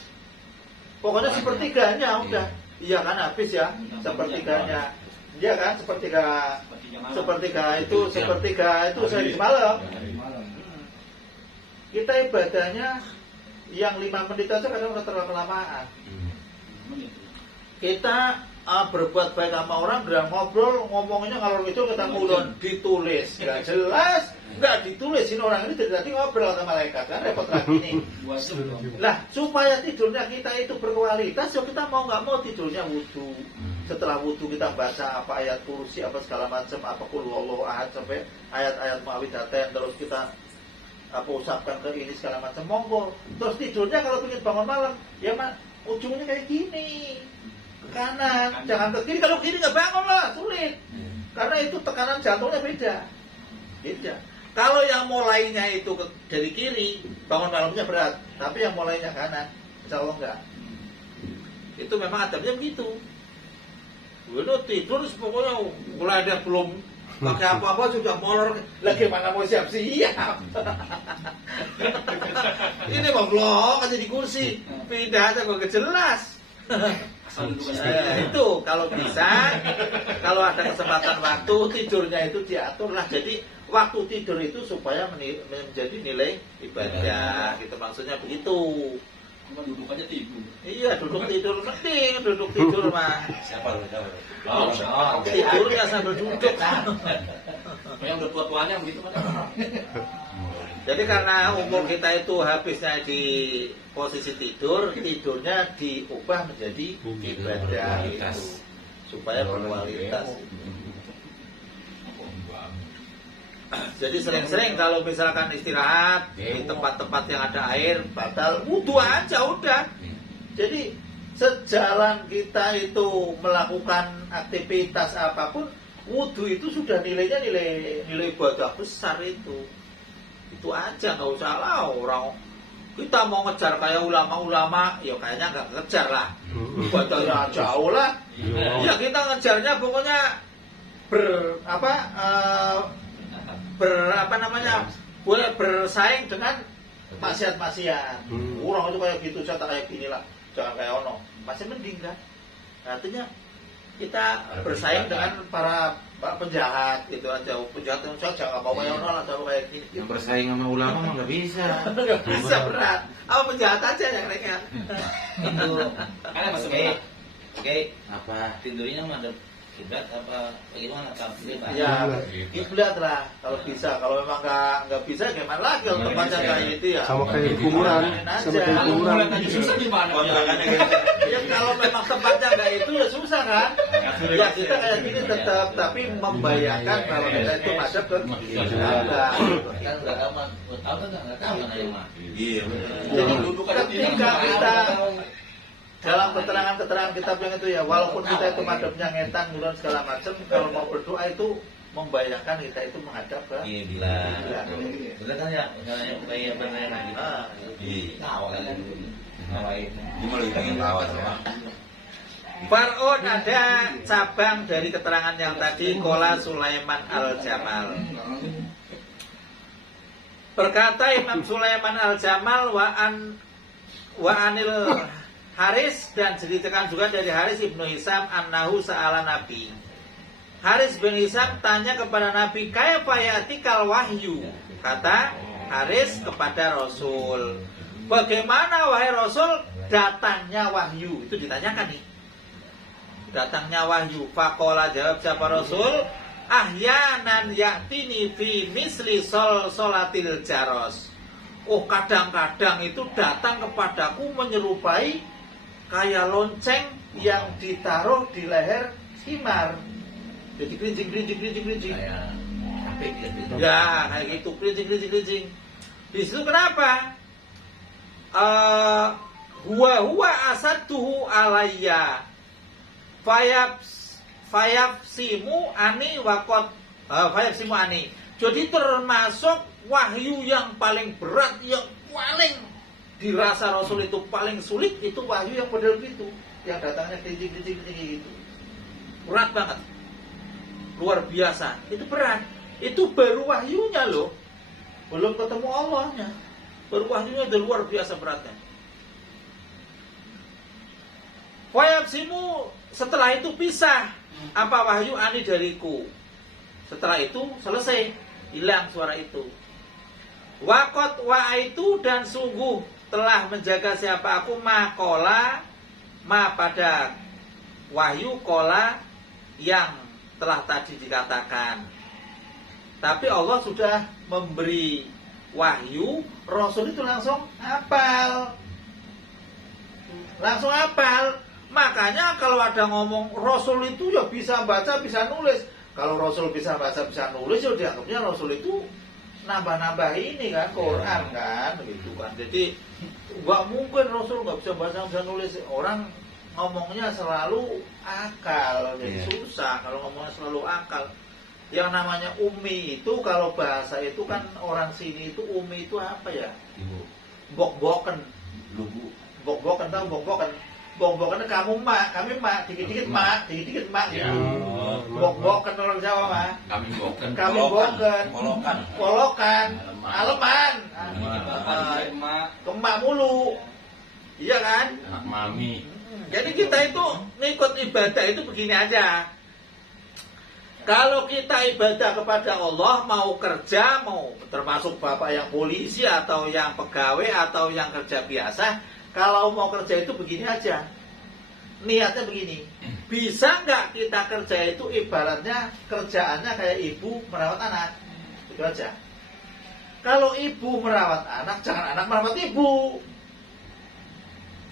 Pokoknya sepertiganya udah. Iya kan habis ya, sepertiganya. Iya kan sepertiga itu sehari semalam. Malam. Kita ibadahnya yang 5 menit aja kadang udah terlalu kelamaan. Kita berbuat baik sama orang, dan ngobrol, ngomongnya kalau itu kita ngulon ditulis, nggak jelas, nggak ditulis. Ini orang ini tadi ngobrol sama malaikat kan repot lagi nih. Lah supaya tidurnya kita itu berkualitas, ya kita mau nggak mau tidurnya wudu. Setelah wudu kita baca apa ayat kursi apa segala macam, apa qul huwallahu ahad sampai ayat-ayat muawwidzatain, terus kita apa usapkan ke ini segala macam, monggo. Terus tidurnya kalau ingin bangun malam, ya ujungnya kayak gini. Ke kanan, jangan ke kiri. Kalau kiri nggak bangun lah, sulit. Karena itu tekanan jantungnya beda. Kalau yang mulainya itu dari kiri, bangun malamnya berat. Tapi yang mulainya kanan, insya Allah enggak. Itu memang adabnya begitu. Lu tidur pokoknya mulai ada belum pakai apa-apa sudah molor. Lagi mana mau siap-siap. Ini mau blok aja di kursi, pindah aja kok jelas. Itu kalau bisa, kalau ada kesempatan waktu tidurnya itu diatur lah. Jadi waktu tidur itu supaya menjadi nilai ibadah, gitu maksudnya begitu. Cuma duduk aja tidur. Iya, duduk tidur penting, duduk tidur mah. Siapa? Tidurnya sambil duduk. Yang udah tua-tuanya begitu kan. Jadi karena umur kita itu habisnya di posisi tidur, tidurnya diubah menjadi ibadah itu, supaya berkualitas. Jadi sering-sering kalau misalkan istirahat di tempat-tempat yang ada air, batal wudu aja udah. Jadi sejalan kita itu melakukan aktivitas apapun, wudu itu sudah nilainya nilai ibadah besar itu. Itu aja, nggak usah lah orang kita mau ngejar kayak ulama-ulama, ya kayaknya nggak ngejar lah. Ibadahnya jauh lah. Ya kita ngejarnya pokoknya boleh bersaing dengan maksiat-maksiat. Orang itu kayak gitu, saya tak kayak gini lah, jangan kayak ono. Masih mending kan? Artinya kita bersaing dengan para penjahat gitu aja. Penjahat yang saja nggak mau kayak ono lah, kalau kayak gini. Yang bersaing sama ulama mah nggak bisa. Nggak bisa, berat. Apa penjahat aja yang mereka. Itu Karena masuk oke, Apa? tidurnya mah ada kiblat apa bagaimana bebas? Ya, kiblat lah kalau bisa. Kalau memang nggak bisa, gimana lagi? Kalau tempatnya kayak gitu ya. Sama kayak di kuburan, sama kayak di kuburan. Susah gimana? Ya kalau memang tempatnya nggak itu ya susah kan. Ya kita kayak gini tetap, tapi membayangkan bahwa kita itu madhab ke kiblat. Kan nggak aman, tahu kan nggak tahu kan ayo mah. Iya. Jadi ketika kita dalam keterangan-keterangan kitab yang itu ya, walaupun kita itu madhabnya ngetan, ngulon segala macam, kalau mau berdoa itu membayangkan kita itu menghadap ke Ini bilang, bener kan ya, misalnya kayak bener gitu. Iya. Tahu kan? Ngawain. Cuma lagi pengen tahu sama. Far'un ada cabang dari keterangan yang tadi, Kola Sulaiman Al-Jamal. Berkata Imam Sulaiman Al-Jamal wa anil Haris, dan ceritakan juga dari Haris ibnu Hisam annahu sa'ala Nabi. Haris bin Hisam tanya kepada Nabi, kaifa ya'tikal wahyu? Kata Haris kepada Rasul, bagaimana wahai Rasul datangnya wahyu? Itu ditanyakan nih. Datangnya wahyu. Faqala, jawab siapa Rasul, ahyanan ya'tini fi misli solatil jaros. Oh, kadang-kadang itu datang kepadaku menyerupai kayak lonceng yang ditaruh di leher himar. Jadi kerincing. Ya, kayak gitu, kerincing. Di situ kenapa? Huwa asaduhu alayya. Fayafsimu ani wakot. Fayafsimu ani. Jadi termasuk wahyu yang paling berat, yang paling dirasa Rasul itu paling sulit, itu wahyu yang model gitu, yang datangnya kerincing gitu. Berat banget. Luar biasa, itu berat. Itu baru wahyunya loh, belum ketemu Allahnya. Baru wahyunya udah luar biasa beratnya. Wayabsimu, setelah itu pisah apa wahyu ani dariku. Setelah itu selesai, hilang suara itu. Wakot wa itu, dan sungguh telah menjaga siapa aku makola ma pada wahyu kola yang telah tadi dikatakan. Tapi Allah sudah memberi wahyu, Rasul itu langsung hafal. Makanya kalau ada ngomong Rasul itu ya bisa baca, bisa nulis. Kalau Rasul bisa baca, bisa nulis, ya dianggapnya Rasul itu nambah-nambah ini kan, Quran kan, begitu kan. Jadi nggak mungkin Rasul nggak bisa baca, bisa nulis. Orang ngomongnya selalu akal, jadi susah kalau ngomongnya selalu akal. Yang namanya umi itu, kalau bahasa itu kan orang sini itu umi itu apa ya? Bok-boken. Bok-boken, tahu bok-boken? Bok-boken kamu mak, kami mak, dikit-dikit mak, dikit-dikit mak gitu. Bok-boken orang Jawa mah. Kami boken. Polokan. Aleman. Kemak mulu. Iya kan? Mami. Jadi kita itu ngikut ibadah itu begini aja. Kalau kita ibadah kepada Allah, mau kerja, mau termasuk bapak yang polisi atau yang pegawai atau yang kerja biasa, kalau mau kerja itu begini aja. Niatnya begini. Bisa nggak kita kerja itu ibaratnya kerjaannya kayak ibu merawat anak. Itu aja. Kalau ibu merawat anak, jangan anak merawat ibu.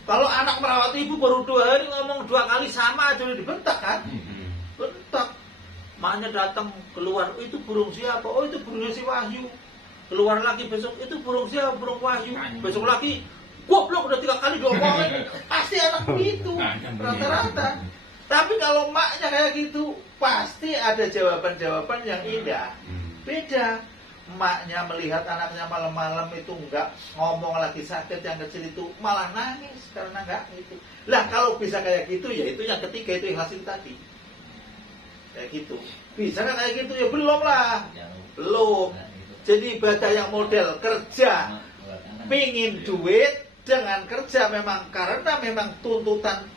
Kalau anak merawat ibu baru 2 hari ngomong 2 kali sama aja udah dibentak kan? Bentak. Maknya datang keluar, oh, itu burung siapa? Oh, itu burungnya si Wahyu. Keluar lagi besok, itu burung siapa? Burung Wahyu. Besok lagi, goblok udah 3 kali diomongin. Pasti anak begitu rata-rata. Tapi kalau maknya kayak gitu, pasti ada jawaban-jawaban yang indah. Beda. Maknya melihat anaknya malam-malam itu enggak ngomong lagi sakit, yang kecil itu malah nangis karena enggak gitu. Lah kalau bisa kayak gitu, ya itu yang ketiga, itu ikhlas itu tadi. Kayak gitu. Bisa kan kayak gitu? Ya belum lah. Belum. Jadi ibadah yang model kerja, pingin duit dengan kerja memang karena memang tuntutan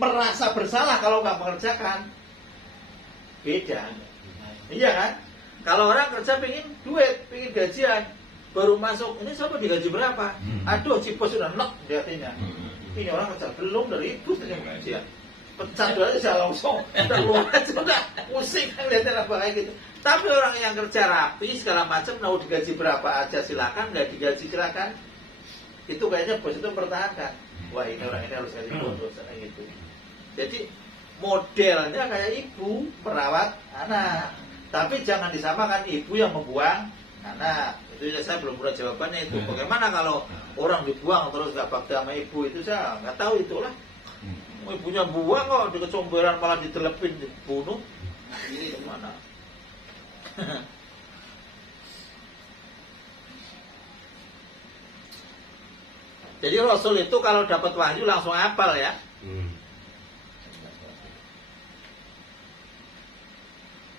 merasa bersalah kalau nggak mengerjakan. Beda. Iya kan? Kalau orang kerja pingin duit, pingin gajian, baru masuk, ini siapa digaji berapa? Aduh, cipos sudah nek di hatinya. Ini orang kerja belum dari ibu saja gajian. Pecat aja saya langsung, udah pusing kan lihatnya apa kayak gitu. Tapi orang yang kerja rapi segala macam, mau digaji berapa aja silakan, nggak digaji silakan. Itu kayaknya bos itu mempertahankan. Wah, ini orang ini harus gaji bonus kayak gitu. Jadi modelnya kayak ibu perawat anak. Tapi jangan disamakan ibu yang membuang anak. Itu ya saya belum punya jawabannya itu. Bagaimana kalau orang dibuang terus gak bakti sama ibu, itu saya nggak tahu itulah. Ibunya buang kok, di kecomberan malah ditelepin, dibunuh. Ini gimana? Jadi Rasul itu kalau dapat wahyu langsung hafal ya.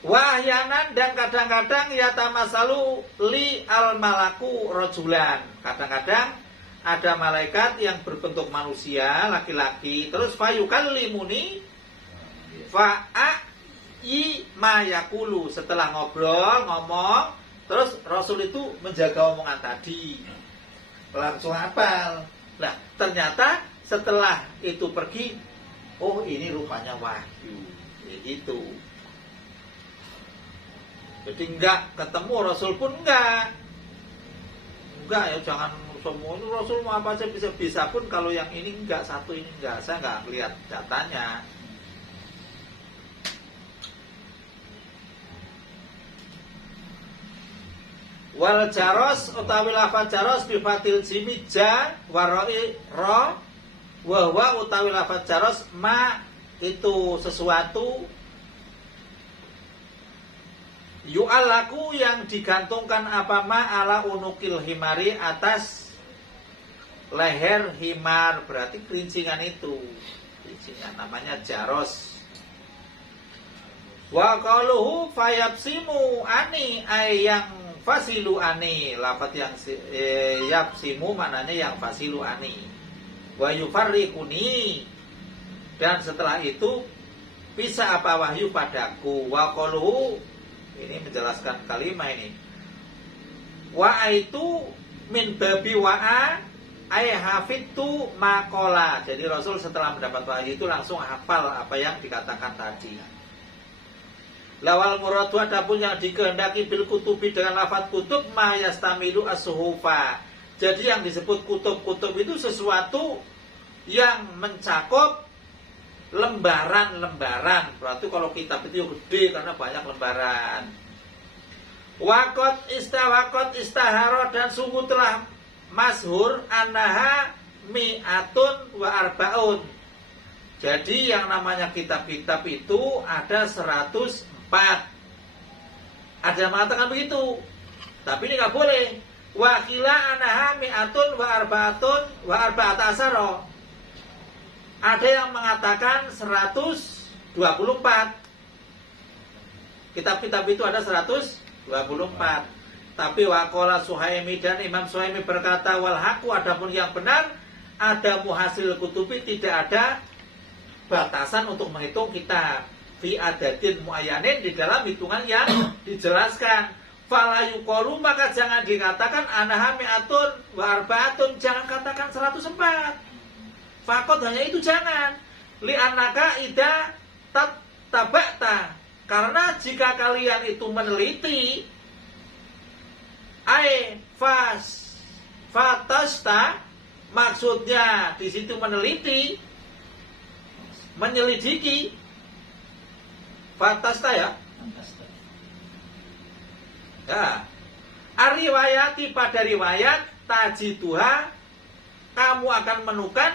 Wahyanan dan kadang-kadang yatamasalu li al malaku rojulan. Kadang-kadang ada malaikat yang berbentuk manusia laki-laki. Terus fayukan limuni fa'i mayakulu. Setelah ngomong, terus Rasul itu menjaga omongan tadi. Langsung hafal. Nah, ternyata setelah itu pergi, oh ini rupanya wahyu. Gitu. Jadi enggak ketemu Rasul pun enggak ya, jangan semua itu Rasul mau apa aja bisa pun, kalau yang ini enggak, satu ini enggak, saya enggak lihat datanya. Wal jaros utawi lafaz jaros bi fatil jimi ja waroi ro wa utawi lafaz jaros ma itu sesuatu yu'alaku yang digantungkan apa ma ala unukil himari atas leher himar, berarti kerincingan itu. Kerincingan namanya jaros. Wa qaluhu fayabsimu ani ay yang fasilu ani, lafaz yang yapsimu maknanya yang fasilu ani. Wa yufarriquni, dan setelah itu bisa apa wahyu padaku. Wa qaluhu, ini menjelaskan kalimat ini. Wa itu min babi wa'a ay hafidtu maqala. Jadi Rasul setelah mendapat wahyu itu langsung hafal apa yang dikatakan tadi. Lawal muradu adapun yang dikehendaki bil kutubi dengan lafaz kutub ma yastamilu as-suhufa. Jadi yang disebut kutub-kutub itu sesuatu yang mencakup lembaran-lembaran. Berarti kalau kitab itu gede karena banyak lembaran. Wakot istaharo, dan sungguh telah masyhur annaha mi'atun wa arbaun. Jadi yang namanya kitab-kitab itu ada 104. Ada yang mengatakan begitu. Tapi ini nggak boleh. Wakila annaha mi'atun wa arbaatun wa arba'ata asaro. Ada yang mengatakan 124. Kitab-kitab itu ada 124. Tapi waqala Suhaimi, dan Imam Suhaimi berkata wal haqu, adapun yang benar ada muhasil kutubi, tidak ada batasan untuk menghitung kitab. Fi adadin muayyanin, di dalam hitungan yang dijelaskan. Fala yuqalu, maka jangan dikatakan anaha mi'atun wa arba'atun, jangan katakan 104. Fakot hanya itu jangan. Li'annaka ida tabakta, karena jika kalian itu meneliti fatasta, maksudnya di situ meneliti, menyelidiki. Fatasta ya. Ya. Ariwayati, pada riwayat tajiduha, kamu akan menemukan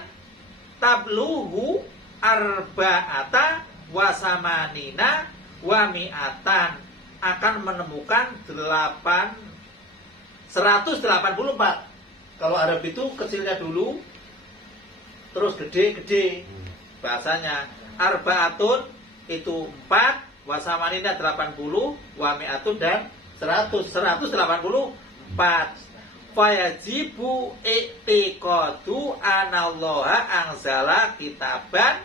tabluhu arba'ata wasamanina wa mi'atan, akan menemukan 184. Kalau Arab itu kecilnya dulu terus gede-gede bahasanya. Arba'atun itu 4, wasamanina 80, wa mi'atun dan 184. Fayajibu i'tiqadu anallaha anzala kitaban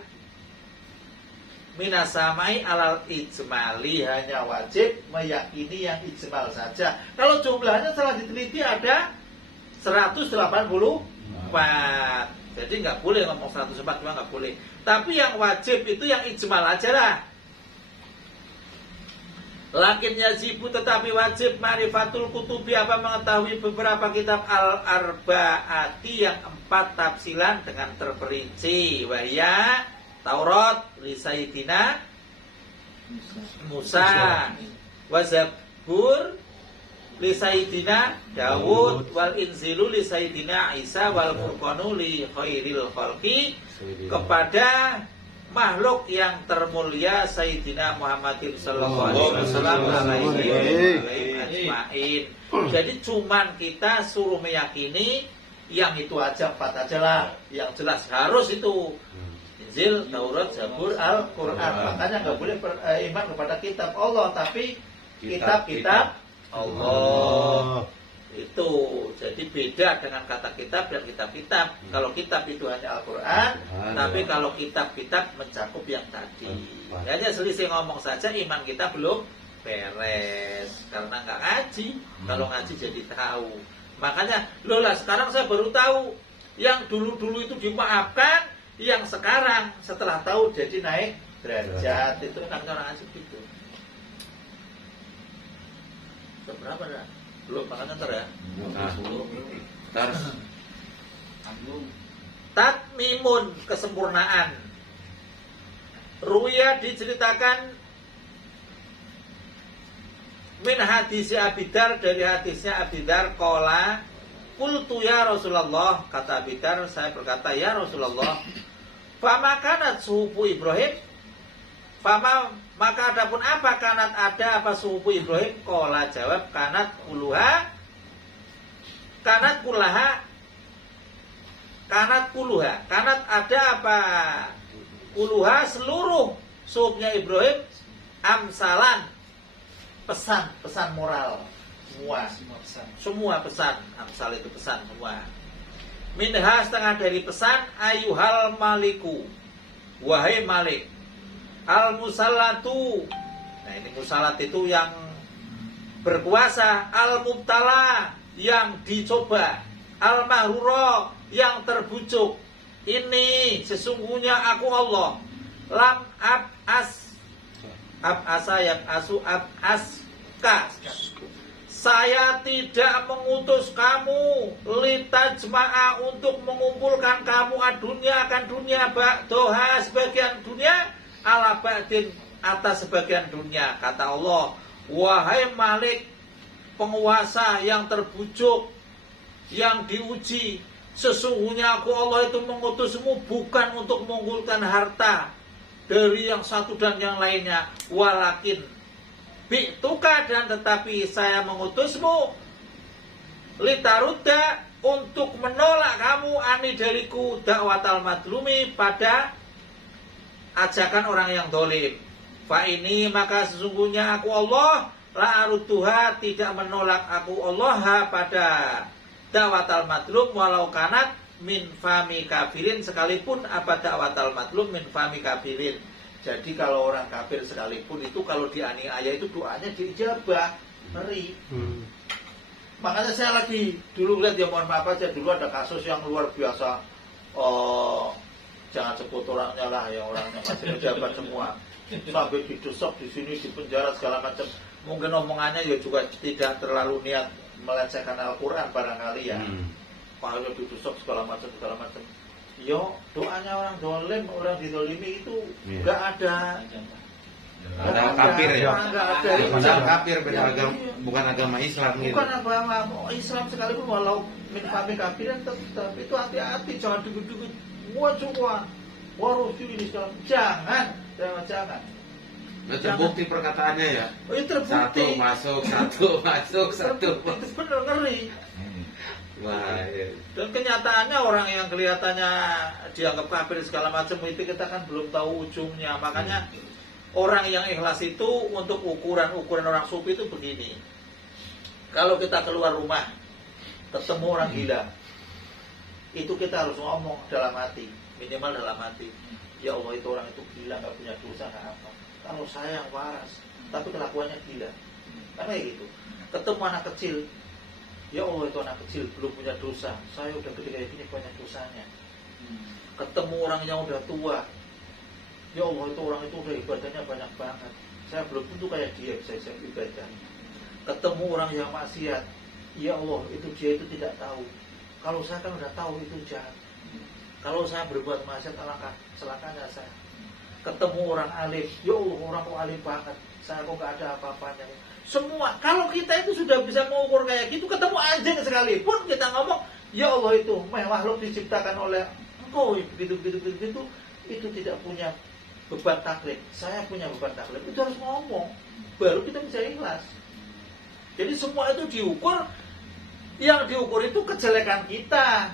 minasamai alal ijmali, hanya wajib meyakini yang ijmal saja. Kalau jumlahnya setelah diteliti ada 184. Jadi nggak boleh ngomong 104, cuma nggak boleh. Tapi yang wajib itu yang ijmal aja lah. Lakin yajibu, tetapi wajib marifatul kutubi, apa mengetahui beberapa kitab al-arba'ati yang 4 tafsilan dengan terperinci. Wahya Taurat li Sayyidina Musa, wa Zabur li Sayyidina Dawud, wal Inzilu li Sayyidina Isa, wal Furqanu li khairil khalqi, kepada makhluk yang termulia Sayyidina Muhammadin sallallahu alaihi wasallam alaihi ajmain. Jadi cuman kita suruh meyakini yang itu aja, 4 aja lah, yang jelas harus itu Injil, Taurat, Zabur, Al-Quran. Makanya nggak boleh iman kepada kitab Allah, tapi kitab-kitab Allah. Itu jadi beda dengan kata kitab dan kitab-kitab. Kalau kitab itu hanya Al-Quran, tapi kalau kitab-kitab mencakup yang tadi. Hanya selisih ngomong saja, iman kita belum beres karena nggak ngaji. Kalau ngaji jadi tahu. Makanya, loh lah sekarang saya baru tahu yang dulu-dulu itu dimaafkan, yang sekarang setelah tahu jadi naik derajat. Itu kan orang ngaji gitu. Seberapa dah? Belum, makanya ntar ya. Tatmimun, kesempurnaan. Ruya diceritakan min hadisi Abidar, dari hadisnya Abidar, qala qultu ya Rasulullah, kata Abidar, saya berkata ya Rasulullah, fama kanat suhubu Ibrahim, fama, maka adapun apa kanat, ada apa suhubu Ibrahim? Qala, jawab, kanat kuluha, kanat kulaha, kanat kuluha, kanat ada apa kuluha, seluruh suhubnya Ibrahim, amsalan, pesan moral, semua pesan, amsal itu pesan semua. Minha, setengah dari pesan, ayuhal maliku, wahai malik, al musallatu, nah ini musallat itu yang berkuasa, al mubtala, yang dicoba, al mahruro, yang terbujuk. Ini sesungguhnya aku Allah, lam aska, saya tidak mengutus kamu litajma'a, untuk mengumpulkan kamu dunia akan dunia, ba'doha, sebagian dunia, ala ba'din, atas sebagian dunia. Kata Allah, wahai Malik, penguasa yang terbujuk, yang diuji, sesungguhnya aku Allah itu mengutusmu bukan untuk mengumpulkan harta dari yang satu dan yang lainnya, walakin bi'tuka, dan tetapi saya mengutusmu litarudda, untuk menolak kamu ani dariku, dakwatal madlumi, pada ajakan orang yang dolim. Fa ini, maka sesungguhnya aku Allah, la arudduha, tidak menolak aku Allah pada dakwatal madlum, walau kanat min fami kafirin, sekalipun apa dakwatal madlum min fami kafirin. Jadi kalau orang kafir sekalipun itu kalau dianiaya itu doanya diijabah, ngeri. Makanya saya lagi dulu lihat, ya mohon maaf aja, dulu ada kasus yang luar biasa. Jangan sebut orangnya lah, yang orangnya masih pejabat semua, sampai didesok di sini, di penjara segala macam. Mungkin omongannya ya juga tidak terlalu niat melecehkan Al-Quran barangkali ya. Makanya didesok segala macam. Yo, doanya orang dolim, orang didolimi itu nggak ada. Ada kafir ya. Nggak ada. Padahal kafir beda agama, bukan agama Islam gitu. Bukan agama Islam sekalipun, walau min fami kafirin, tetap itu hati-hati, jangan dikut-dikut. Wah Rasul ini sekarang jangan. Nah, terbukti perkataannya ya. Oh, itu terbukti. Satu masuk. Itu benar, ngeri. Wah, iya. Dan kenyataannya orang yang kelihatannya dianggap kafir segala macam itu kita kan belum tahu ujungnya. Makanya orang yang ikhlas itu untuk ukuran orang sufi itu begini. Kalau kita keluar rumah ketemu orang gila, itu kita harus ngomong dalam hati, minimal dalam hati, ya Allah, itu orang itu gila, nggak punya dosa, nggak apa. Kalau saya yang waras, tapi kelakuannya gila, karena gitu. Ketemu anak kecil, ya Allah, itu anak kecil belum punya dosa, saya udah gede kayak gini banyak dosanya. Ketemu orang yang udah tua, ya Allah, itu orang itu udah ibadahnya banyak banget, saya belum tentu kayak dia bisa ibadah. Ketemu orang yang maksiat, ya Allah, itu dia itu tidak tahu. Kalau saya kan udah tahu itu jahat. Kalau saya berbuat maksiat, alangkah celakanya saya. ketemu orang alim, ya Allah orang kok alim banget, saya kok gak ada apa-apanya. Semua, kalau kita itu sudah bisa mengukur kayak gitu, ketemu anjing sekalipun kita ngomong, ya Allah itu makhluk diciptakan oleh engkau, begitu, itu tidak punya beban taklid. Saya punya beban taklid, itu harus ngomong, baru kita bisa ikhlas. Jadi semua itu diukur, yang diukur itu kejelekan kita.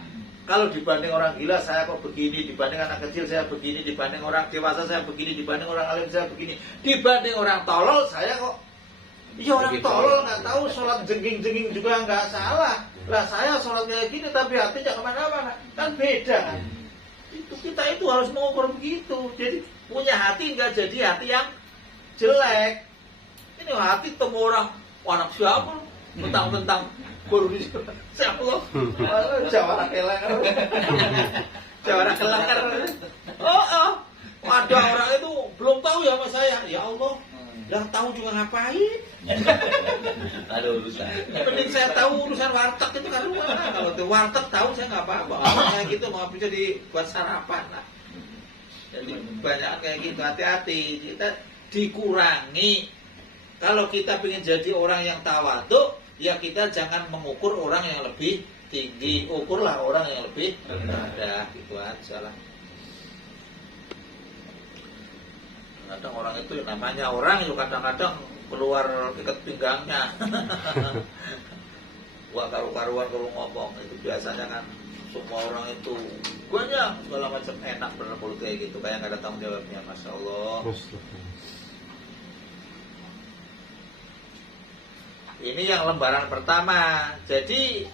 Kalau dibanding orang gila saya kok begini, dibanding anak kecil saya begini, dibanding orang dewasa saya begini, dibanding orang alim saya begini, dibanding orang tolol saya kok, ya orang tolol nggak tahu sholat jengking-jengking juga nggak salah. Lah saya sholat kayak gini tapi hatinya kemana-mana, kan beda kan. Itu kita itu harus mengukur begitu. Jadi punya hati nggak jadi hati yang jelek. Ini hati temu orang anak siapa? Tentang baru di siapa lo? Jawara kelangar. Jawara kelangar. Oh, ada orang itu belum tahu ya sama saya. Ya Allah, yang tahu juga ngapain? Ada urusan. Mending saya tahu urusan warteg itu kan luar. Kalau tuh warteg tahu saya nggak apa-apa. Kayak gitu mau bisa dibuat sarapan lah. Jadi banyak kayak gitu, hati-hati. Kita dikurangi. Kalau kita ingin jadi orang yang tawadhu, ya kita jangan mengukur orang yang lebih tinggi, ukurlah orang yang lebih rendah, gitu aja lah. Kadang orang itu namanya orang, juga kadang-kadang keluar ikat pinggangnya. Wah karu-karuan kalau ngomong itu biasanya kan semua orang itu banyak segala macam enak benar mulut kayak gitu, kayak nggak ada tanggung jawabnya, masya Allah. Ini yang lembaran pertama. Jadi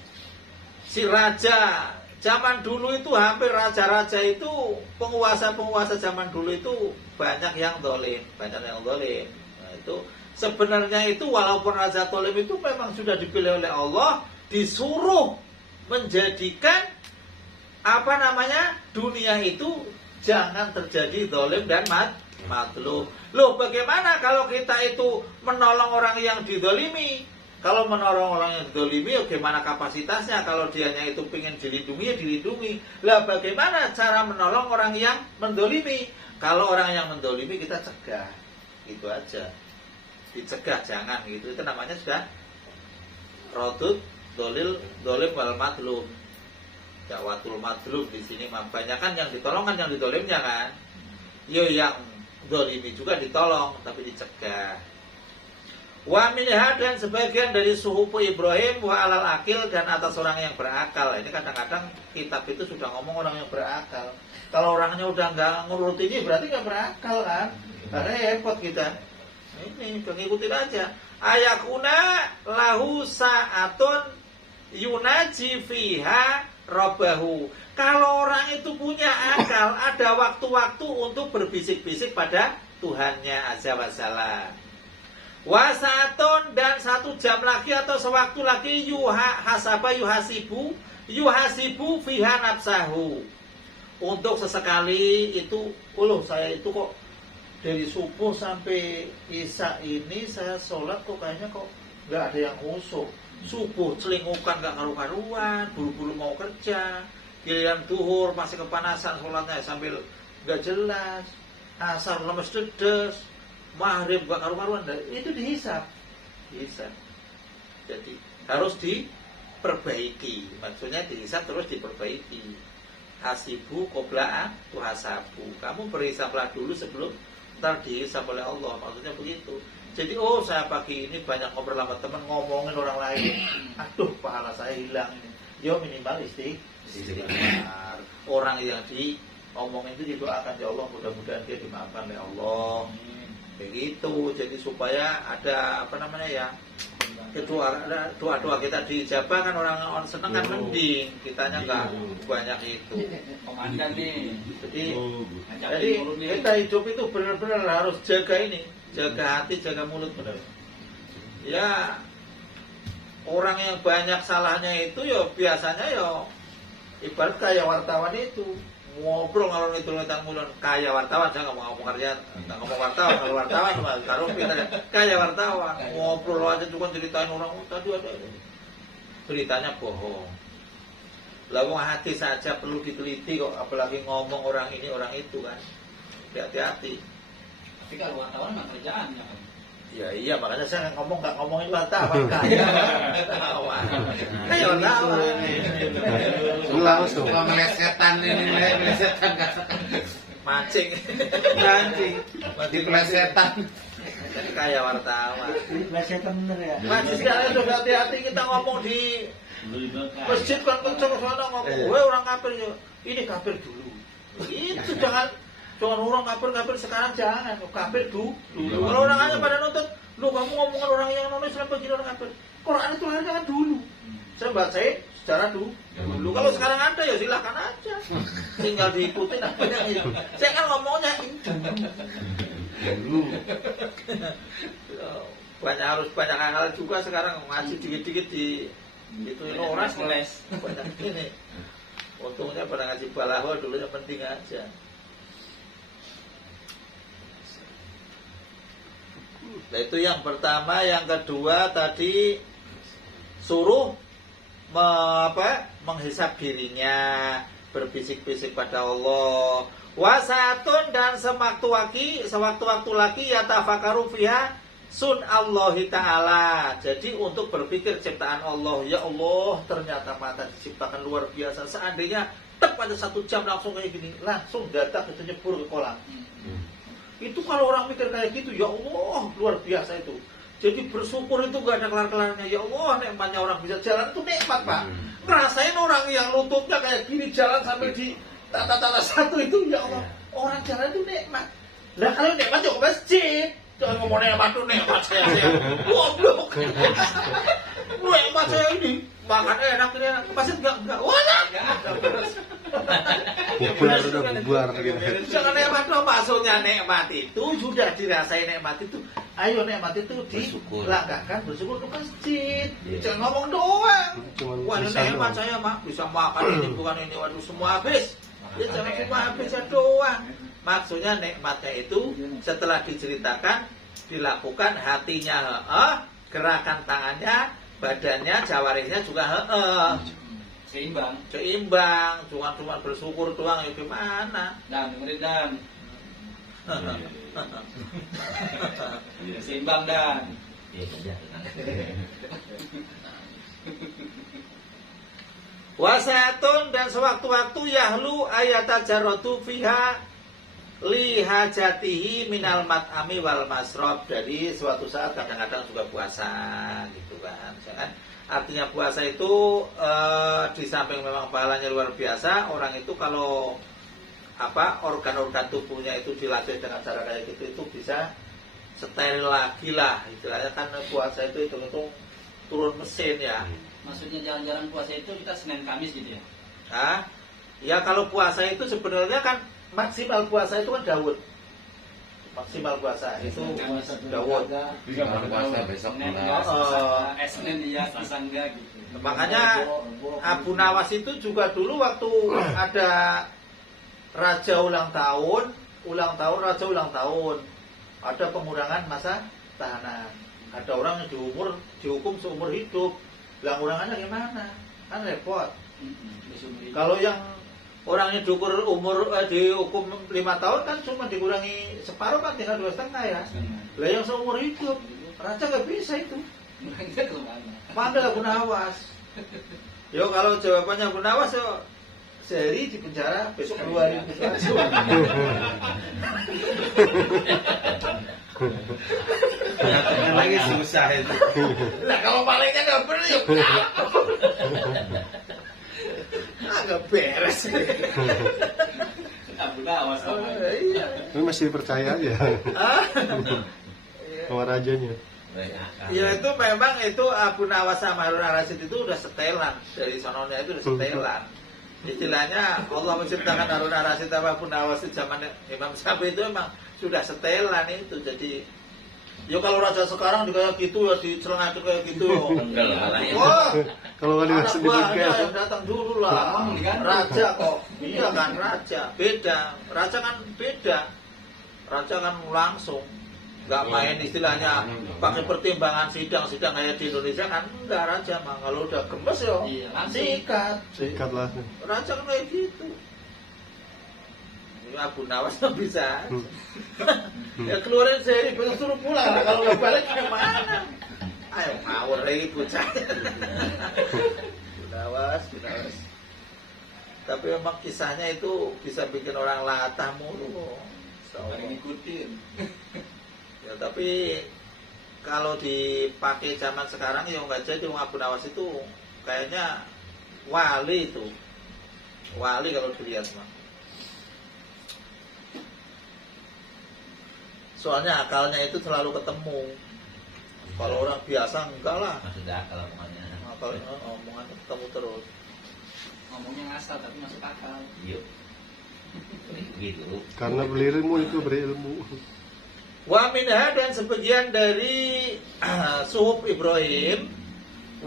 si raja zaman dulu itu, hampir raja-raja itu, penguasa-penguasa zaman dulu itu banyak yang dolim, Nah, itu sebenarnya itu walaupun raja dolim itu memang sudah dipilih oleh Allah, disuruh menjadikan dunia itu jangan terjadi dolim dan madlum. Loh, bagaimana kalau kita itu menolong orang yang didolimi? Kalau menolong orang yang didolimi, ya gimana kapasitasnya? Kalau dianya itu pengen dilindungi, ya dilindungi. Lah bagaimana cara menolong orang yang mendolimi? Kalau orang yang mendolimi kita cegah, gitu aja. Dicegah, jangan gitu. Itu namanya sudah rodud dolim wal madlum. Dakwatul madlum di sini kebanyakan yang ditolong kan yang didolimnya kan. Yo yang dolimi juga ditolong tapi dicegah. Wa minha, dan sebagian dari suhufu Ibrahim wa alal akil, dan atas orang yang berakal. Ini kadang-kadang kitab itu sudah ngomong orang yang berakal. Kalau orangnya udah nggak ngurut ini berarti nggak berakal kan? Karena repot kita. Ini ngikutin aja. Ayakuna lahu sa'atun yunaji fiha robbahu. Kalau orang itu punya akal, ada waktu-waktu untuk berbisik-bisik pada Tuhannya azza wa jalla. Wasatun, dan 1 jam lagi atau sewaktu lagi yuhasibu fiha nafsahu. Untuk sesekali itu, saya itu kok dari subuh sampai isya ini saya sholat kok kayaknya kok nggak ada yang khusyuk. Subuh celingukan nggak karu-karuan, buru-buru mau kerja, giliran duhur masih kepanasan sholatnya sambil nggak jelas, asar lemes dedes, maghrib gak karu-karuan, itu dihisab. Jadi harus diperbaiki. Maksudnya dihisab terus diperbaiki. Hasibu qobla tuhasabu. Kamu berhisablah dulu sebelum ntar dihisab oleh Allah. Maksudnya begitu. Jadi saya pagi ini banyak ngobrol sama teman, ngomongin orang lain. Aduh, pahala saya hilang ini. Yo minimal istighfar. Orang yang diomongin itu didoakan, ya Allah mudah-mudahan dia dimaafkan oleh Allah. Begitu, jadi supaya ada doa kita dijabah kan, orang seneng kan mending, kitanya nggak banyak itu. Komandan nih. Jadi kita hidup itu benar-benar harus jaga ini, jaga hati, jaga mulut benar. Ya orang yang banyak salahnya itu ya biasanya ya ibarat kayak wartawan itu. Ngobrol ngalor itu ngetan mulun kayak wartawan, saya nggak mau ngomong kerjaan, nggak ngomong wartawan. Kalau wartawan taruh kita kayak wartawan, ngobrol aja cuma ceritain orang tadi ada beritanya bohong. Lawang hati saja perlu diteliti kok, apalagi ngomong orang ini orang itu kan. hati-hati. Tapi kalau wartawan memang kerjaannya kan. Ya iya, makanya saya nggak ngomongin wartawan kan. Wartawan. Ayo wartawan. Langsung. Kalau melesetan ini, melesetan katakan. Mancing. Mancing. Di melesetan. Jadi kayak wartawan. Ini plesetan bener ya. Masih sekali tuh hati-hati kita ngomong di masjid kan kenceng sana ngomong, weh orang kafir ya. Ini kafir dulu. Itu jangan orang kafir sekarang jangan. Kafir dulu. Kalau orang aja pada nuntut, lu kamu ngomongin orang yang non Islam begini orang kafir. Quran itu lahirnya kan dulu. Saya baca secara dulu. Kalau sekarang ada ya silakan aja. Tinggal diikutin apa yang itu. Saya kan ngomongnya dulu. Harus banyak hal juga sekarang ngaji dikit-dikit di itu orang les banyak ini. Untungnya pada ngaji balaghah dulunya penting aja. Nah itu yang pertama, yang kedua tadi suruh menghisap dirinya, berbisik-bisik pada Allah. Wasatun dan sewaktu-waktu lagi yatafakaru fiha sun Allahi ta'ala. Jadi untuk berpikir ciptaan Allah, ya Allah ternyata mata diciptakan luar biasa. Seandainya tepat pada 1 jam langsung kayak gini, langsung data itu nyebur ke kolam. Itu kalau orang mikir kayak gitu, ya Allah luar biasa itu. Jadi bersyukur itu gak ada kelar-kelarnya. Ya Allah nikmatnya orang bisa jalan itu nikmat Pak. Ngerasain orang yang lututnya kayak gini jalan sambil di tata-tata satu itu, ya Allah orang jalan itu nikmat. Lah kalau nikmat ya ke masjid. Jangan ngomong nikmat tuh nikmat saya. Goblok. Nikmat saya ini makan enak ini enak. Masjid enggak. Wah, bubar gitu. Jangan nikmat dong, maksudnya nikmat itu sudah dirasain nikmat itu. Ayo nikmat itu dilangkahkan bersyukur ke masjid. Jangan ngomong doang. Wah ini nikmat saya mak bisa makan ini bukan ini, waduh semua habis. Ya jangan cuma habis ya doang. Maksudnya nikmatnya itu setelah diceritakan dilakukan hatinya gerakan tangannya, badannya, jawarihnya juga Seimbang. Cuma bersyukur doang ya gimana? Dan dengerin Dan. Seimbang Dan. Wasatun dan sewaktu-waktu yahlu ayatajarratu fiha lihajatihi minal mat'ami wal masrob. Jadi suatu saat kadang-kadang juga puasa gitu kan. Jangan artinya puasa itu di samping memang pahalanya luar biasa, orang itu kalau organ-organ tubuhnya itu dilatih dengan cara kayak gitu itu bisa steril lagi lah istilahnya. Kan puasa itu hitung-hitung turun mesin ya. Maksudnya jalan-jalan puasa itu kita Senin Kamis gitu ya? Ya kalau puasa itu sebenarnya kan maksimal puasa itu kan Daud. Maksimal puasa itu Daud. Puasa besok Senin ya, Selasa enggak gitu. Makanya Abu Nawas itu juga dulu waktu ada raja ulang tahun, ada pengurangan masa tahanan. Ada orang yang dihukum seumur hidup. Lah ngurangannya gimana? Kan repot. Kalau yang orangnya dihukum 5 tahun kan cuma dikurangi separuh kan tinggal 2,5 ya. Lah yang seumur hidup raja nggak bisa itu. Panggil Abu Nawas. Yo kalau jawabannya Abu Nawas yo sehari di penjara, besok keluarin lagi susah itu. Lah kalau palingnya nggak bener ya nggak beres. Abu Nawas Iya. Tapi masih percaya aja sama rajanya. Ya itu memang itu Abu Nawas sama Harun ar-Rasyid itu udah setelan dari sononya itu udah setelan. Istilahnya Allah menciptakan Harun ar-Rasyid sama Abu Nawas di zaman Imam Syafi'i itu memang sudah setelan itu. Jadi ya kalau raja sekarang kayak gitu ya dicelengak kayak gitu. Wah, Kalau nggak anak dikasih buahnya dibuka, yang datang dulu lah. Raja kok, iya kan raja, beda. Raja kan beda. Raja kan langsung, nggak main istilahnya pakai pertimbangan sidang kayak di Indonesia kan enggak. Raja mah kalau udah gemes ya langsung sikat. sikat langsung. Raja kan kayak gitu. Ya Abu Nawas bisa. Ya keluarin seri pengen suruh pulang lah. Kalau nggak balik gimana? Ayo ngawur lagi bocah. Abu Nawas. Tapi memang kisahnya itu bisa bikin orang latah mulu. Saling ngikutin. Ya tapi kalau dipakai zaman sekarang ya nggak jadi. Abu Nawas itu kayaknya wali itu. Wali kalau dilihat mah. Soalnya akalnya itu selalu ketemu. Kalau orang biasa enggak lah. Maksudnya akal omongannya. Akalnya omongannya ketemu terus. Ngomongnya ngasal tapi masuk akal. Iya. Gitu. Karena berilmu itu berilmu. Wa minha, dan sebagian dari suhuf Ibrahim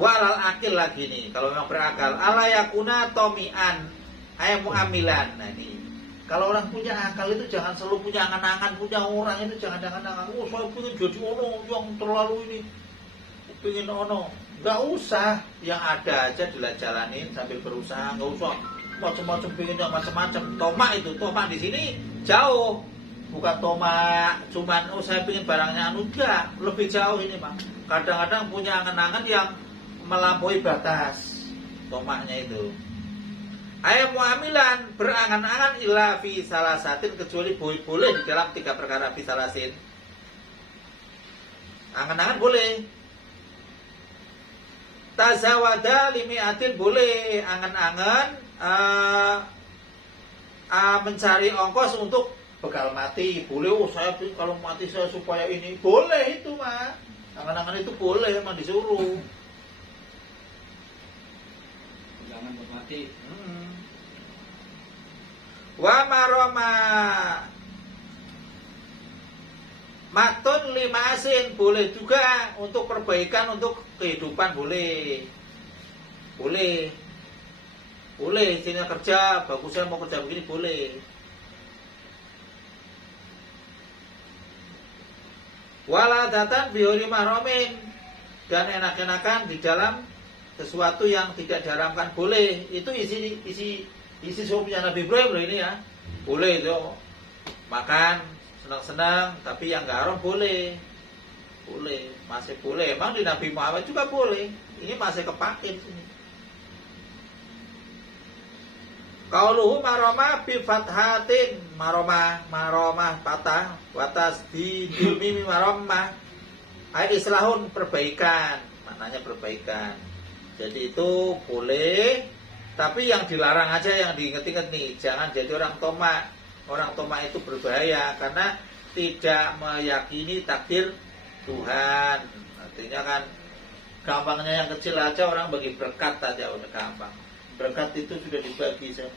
walal akil lagi nih. Kalau memang berakal, ala yakuna tomian ayam muamilan. Nah ini, kalau orang punya akal itu jangan selalu punya angan-angan, punya orang itu jangan angan-angan. Oh saya pengen jadi ono yang terlalu ini, pengen ono. Nggak usah, yang ada aja dilajalanin sambil berusaha. Nggak usah macam-macam pengen yang macam-macam. Tomak di sini jauh. Bukan tomak, cuman saya pengen barangnya enggak, lebih jauh ini Pak. Kadang-kadang punya angan-angan yang melampaui batas tomaknya itu. Ayat muamilan, berangan-angan illa fi salasatin, kecuali boleh di dalam 3 perkara fi salasin. Angan-angan boleh. Tazawada limiatin boleh, angan-angan mencari ongkos untuk bekal mati, boleh. Oh saya kalau mati saya supaya ini, boleh itu mah. Angan-angan itu boleh, emang disuruh. Jangan buat mati. Wa maroma matun lima asin, boleh juga untuk perbaikan untuk kehidupan, boleh. Istrinya kerja, bagus saya mau kerja begini, boleh. Waladatan bihuri mahromin, dan enak-enakan di dalam sesuatu yang tidak diharamkan, boleh. Itu isi suhunya Nabi Ibrahim loh ini ya. Boleh itu. Makan senang-senang, tapi yang nggak haram boleh. Masih boleh. Emang di Nabi Muhammad juga boleh. Ini masih kepake di sini. Qauluhu maroma bi fathatin, maroma patah, watas di mimi maroma. Ai islahun, perbaikan, maknanya perbaikan. Jadi itu boleh, tapi yang dilarang aja, yang diinget-inget nih, jangan jadi orang tomak. Orang tomak itu berbahaya karena tidak meyakini takdir Tuhan. Artinya kan gampangnya yang kecil aja orang bagi berkat aja udah gampang. Berkat itu sudah dibagi sama,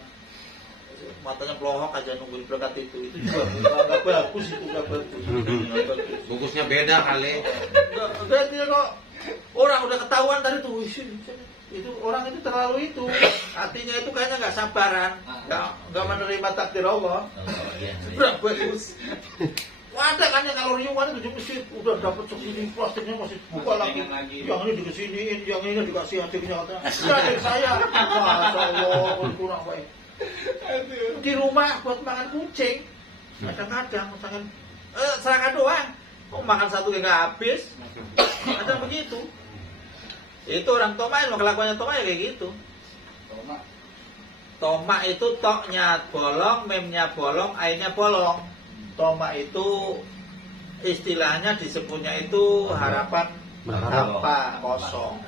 matanya pelohok aja nungguin berkat itu juga nggak bagus, itu nggak bagus. Bungkusnya beda kali. Enggak kok orang udah ketahuan tadi tuh, itu orang itu terlalu itu, artinya itu kayaknya nggak sabaran, nggak menerima takdir Allah. Berapa bagus. Ada kan yang kalau riuan itu mesti udah dapat segini, plastiknya masih buka lagi. Yang ini dikesiniin, yang ini dikasih adiknya katanya. Adik saya, masya Allah, kurang baik. Di rumah buat makan kucing, kadang-kadang misalkan serahkan doang, kok makan satu nggak habis, ada begitu. Itu orang tomak, kelakuannya tomak ya kayak gitu. Tomak itu toknya bolong, memnya bolong, ainnya bolong. Tomak itu istilahnya disebutnya itu harapan apa kosong.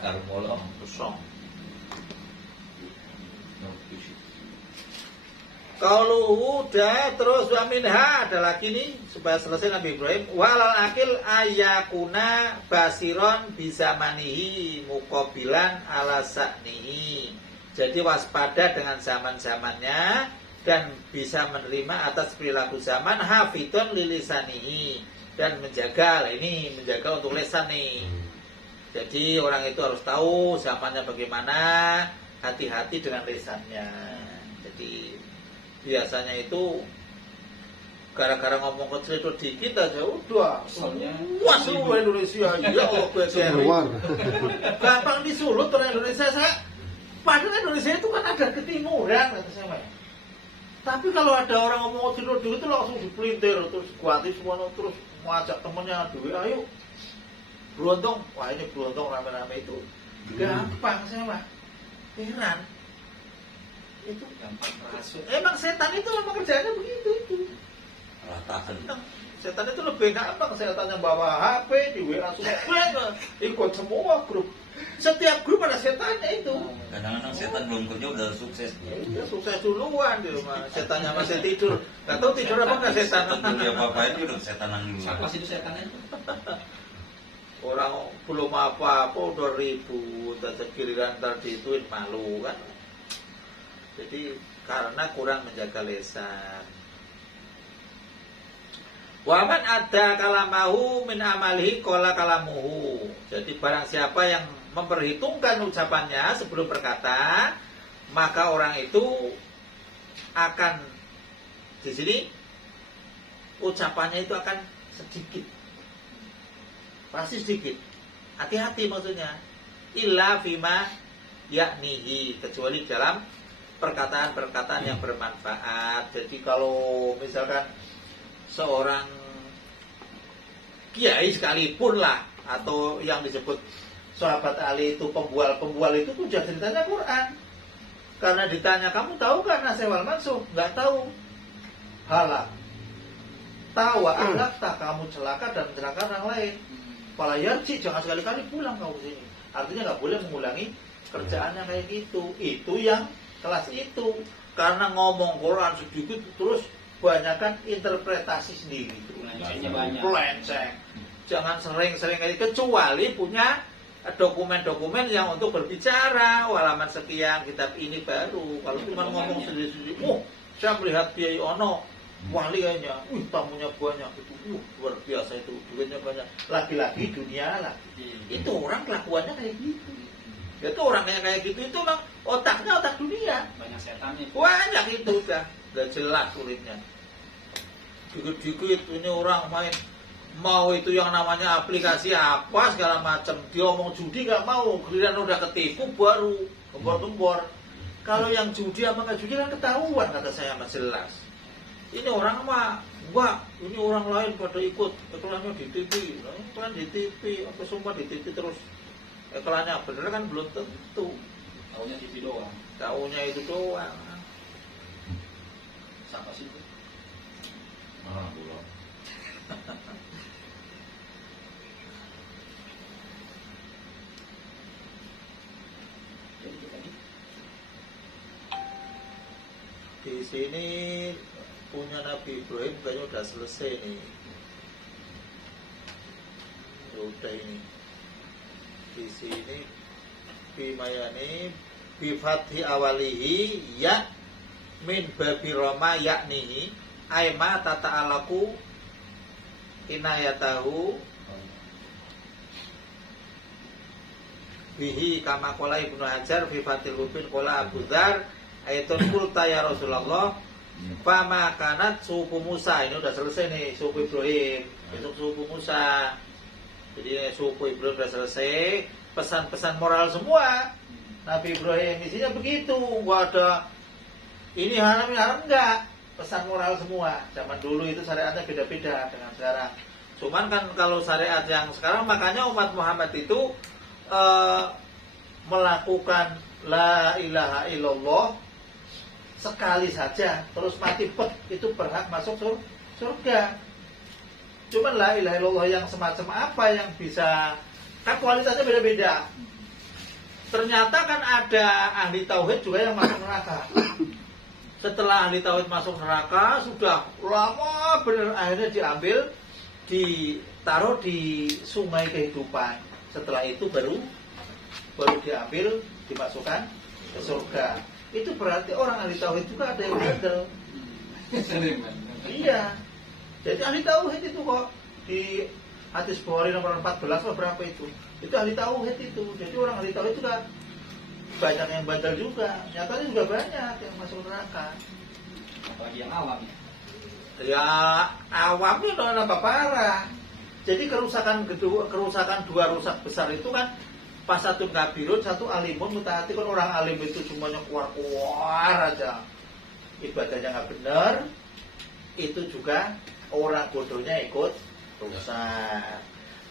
Kalau udah terus wa minha, ada lagi nih supaya selesai Nabi Ibrahim. Walal akil ayakuna basiron bizamanihi muqabilan ala sa'nihi. Jadi waspada dengan zaman-zamannya dan bisa menerima atas perilaku zaman, hafidun lilisanihi, dan menjaga untuk lisan nih. Jadi orang itu harus tahu zamannya bagaimana, hati-hati dengan lisannya. Jadi biasanya itu gara-gara ngomong kecil itu dikit aja udah wah seluruh Indonesia ya Allah gampang disulut orang Indonesia. Padahal Indonesia itu kan ada ketimuran kata saya. Tapi kalau ada orang ngomong tidur duit itu langsung dipelintir, terus kuatin semua, terus ngajak temennya duit, ayo beruntung, wah ini beruntung rame-rame itu gampang saya mah heran itu Gampang merasuk. emang setan itu memang kerjanya begitu itu. Setan itu lebih gampang, setan yang bawa HP di WA semua ikut semua grup. Setiap grup ada setannya itu. Kadang-kadang setan belum kerja udah sukses. Dia sukses duluan di rumah. Setannya masih tidur. Gak tahu tidur apa nggak setan. Setan dia apa-apain dia udah setanan dulu. Siapa sih itu setannya? Orang belum apa-apa udah ribut, aja giliran terdituin malu kan. Jadi karena kurang menjaga lisan. Waman ada kalamahu min amalihi kola kalamuhu. Jadi barang siapa yang memperhitungkan ucapannya sebelum berkata, maka orang itu akan di sini ucapannya itu akan sedikit, pasti sedikit. Hati-hati maksudnya. Illa fima yaknihi, kecuali dalam perkataan-perkataan yang bermanfaat. Jadi kalau misalkan seorang kiai sekalipun lah, atau yang disebut sahabat Ali itu pembual itu sudah ceritanya Quran. Karena ditanya, kamu tahu kan nasewal mansuh? Nggak tahu. Halak. Tahu ahlak tak kamu celaka dan mencelakakan orang lain. Pala yarji, jangan sekali-kali pulang kamu sini. Artinya nggak boleh mengulangi kerjaannya kayak gitu. Itu yang kelas itu. Karena ngomong Quran sedikit terus banyakkan interpretasi sendiri. Melencengnya banyak. Melenceng. Jangan sering-sering kali, kecuali punya dokumen-dokumen yang untuk berbicara. Halaman sekian kitab ini baru. Kalau cuma ngomong sendiri-sendiri, saya melihat Kiai Ono wali kayaknya, tamunya banyak itu, luar biasa itu, duitnya banyak. Lagi-lagi dunia lagi. Itu orang kelakuannya kayak gitu. Itu orang yang kayak gitu itu memang otaknya otak dunia. Banyak setannya. Banyak itu udah, gak jelas kulitnya. Dikit-dikit ini orang main mau itu yang namanya aplikasi apa segala macam. Dia ngomong judi gak mau, giliran udah ketipu baru gembor-gembor. Kalau yang judi apa nggak judi kan ketahuan, kata saya mas jelas. Ini orang mah, wah ini orang lain pada ikut iklannya di TV, iklan di TV, apa sumpah di TV terus iklannya bener kan belum tentu. Taunya TV doang. Taunya itu doang. Siapa sih itu? Belum. Di sini punya Nabi Ibrahim kayaknya udah selesai nih. Udah ini. Di sini bimayani bifathi awalihi ya min babi roma yaknihi aima tata'alaku inayatahu bihi kama kola Ibnu Hajar fi fatil hubin kola Abu Dzar ayatun kulta ya Rasulullah fama kanat suku Musa. Ini udah selesai nih suku Ibrahim, besok suku Musa. Jadi suku Ibrahim udah selesai. Pesan-pesan moral semua Nabi Ibrahim isinya begitu. Gak ada ini haram enggak. Pesan moral semua. Zaman dulu itu syariatnya beda-beda dengan sekarang. Cuman kan kalau syariat yang sekarang, makanya umat Muhammad itu melakukan la ilaha illallah sekali saja terus mati itu berhak masuk surga. Cuman la ilaha illallah yang semacam apa yang bisa, kan kualitasnya beda-beda. Ternyata kan ada ahli tauhid juga yang masuk neraka. Setelah ahli tauhid masuk neraka sudah lama benar, akhirnya diambil ditaruh di sungai kehidupan. Setelah itu baru diambil dimasukkan ke surga. Itu berarti orang ahli tauhid juga ada yang bandel. Iya. Jadi ahli tauhid itu kok di hadis Bukhari nomor 14 atau berapa itu? Itu ahli tauhid itu. Jadi orang ahli tauhid juga banyak yang bandel juga. Nyatanya juga banyak yang masuk neraka. Apalagi yang awam ya. Ya awamnya udah nambah parah. Jadi kerusakan dua rusak besar itu kan pasatun kabirun, satu alimun mutaati. Kan orang alim itu semuanya keluar aja. ibadahnya nggak benar, itu juga orang bodohnya ikut rusak.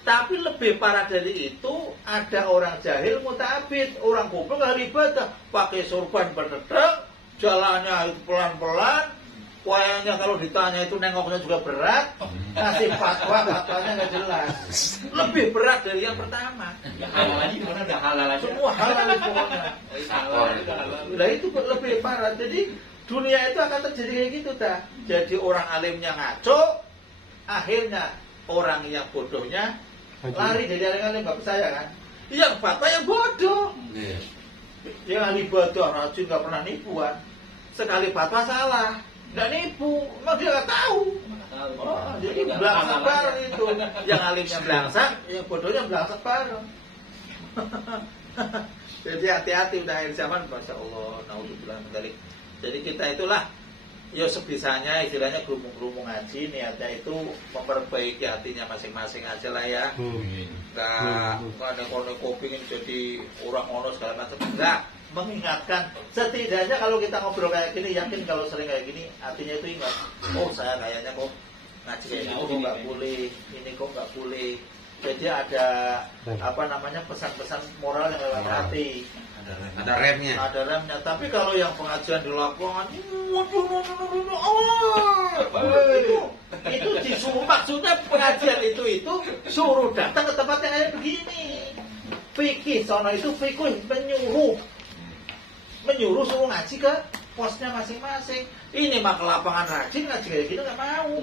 Tapi lebih parah dari itu, ada orang jahil mutabid, orang goblok ahli ibadah, pakai sorban berdedek, jalannya itu pelan-pelan, wayangnya kalau ditanya itu nengoknya juga berat, kasih fatwanya nggak jelas. Lebih berat dari yang pertama. Ya halal aja gimana udah halal aja. Semua halal pokoknya. Nah itu lebih parah. Jadi dunia itu akan terjadi kayak gitu dah. Jadi orang alimnya ngaco, akhirnya orang yang bodohnya lari dari alim-alim, nggak percaya kan? Yang fatwa yang bodoh. Yang ahli bodoh rajin nggak pernah nipuan. Sekali fatwa salah, nggak nipu, emang dia nggak tahu. Oh, jadi belangsak bareng itu. Yang alimnya belangsak, yang bodohnya belangsak bareng. Jadi hati-hati udah akhir zaman, masya Allah, naudzubillah min dzalik. Jadi kita itulah, ya sebisanya istilahnya gerumung-gerumung ngaji, niatnya itu memperbaiki hatinya masing-masing aja lah ya. Nggak ada kono ingin jadi orang ono segala macam. Enggak, mengingatkan. Setidaknya kalau kita ngobrol kayak gini, yakin kalau sering kayak gini, hatinya itu ingat. Oh saya kayaknya kok ngaji kayak gini kok nggak boleh, ini kok nggak boleh. Jadi ada apa namanya pesan-pesan moral yang lewat hati. Ada remnya. Ada remnya. Tapi kalau yang pengajian di lapangan, itu disuruh, maksudnya pengajian itu suruh datang ke tempat yang kayak begini. Fikih sono itu fikih menyuruh suruh ngaji ke posnya masing-masing. Ini mah ke lapangan rajin ngaji kayak gitu nggak mau.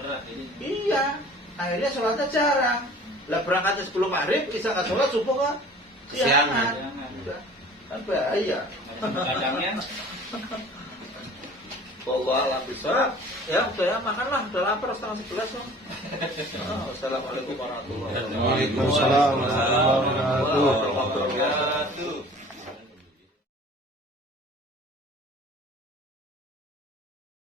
Berat ini. Iya, akhirnya sholatnya jarang. Lah berangkatnya sebelum maghrib, bisa nggak sholat subuh kan? Siangan. Udah, kan bahaya. Kadangnya Wallah alam bisa. Ya udah ya makanlah, udah lapar 10:30 dong. Assalamualaikum warahmatullahi wabarakatuh. Waalaikumsalam warahmatullahi wabarakatuh. Wabarakatuh.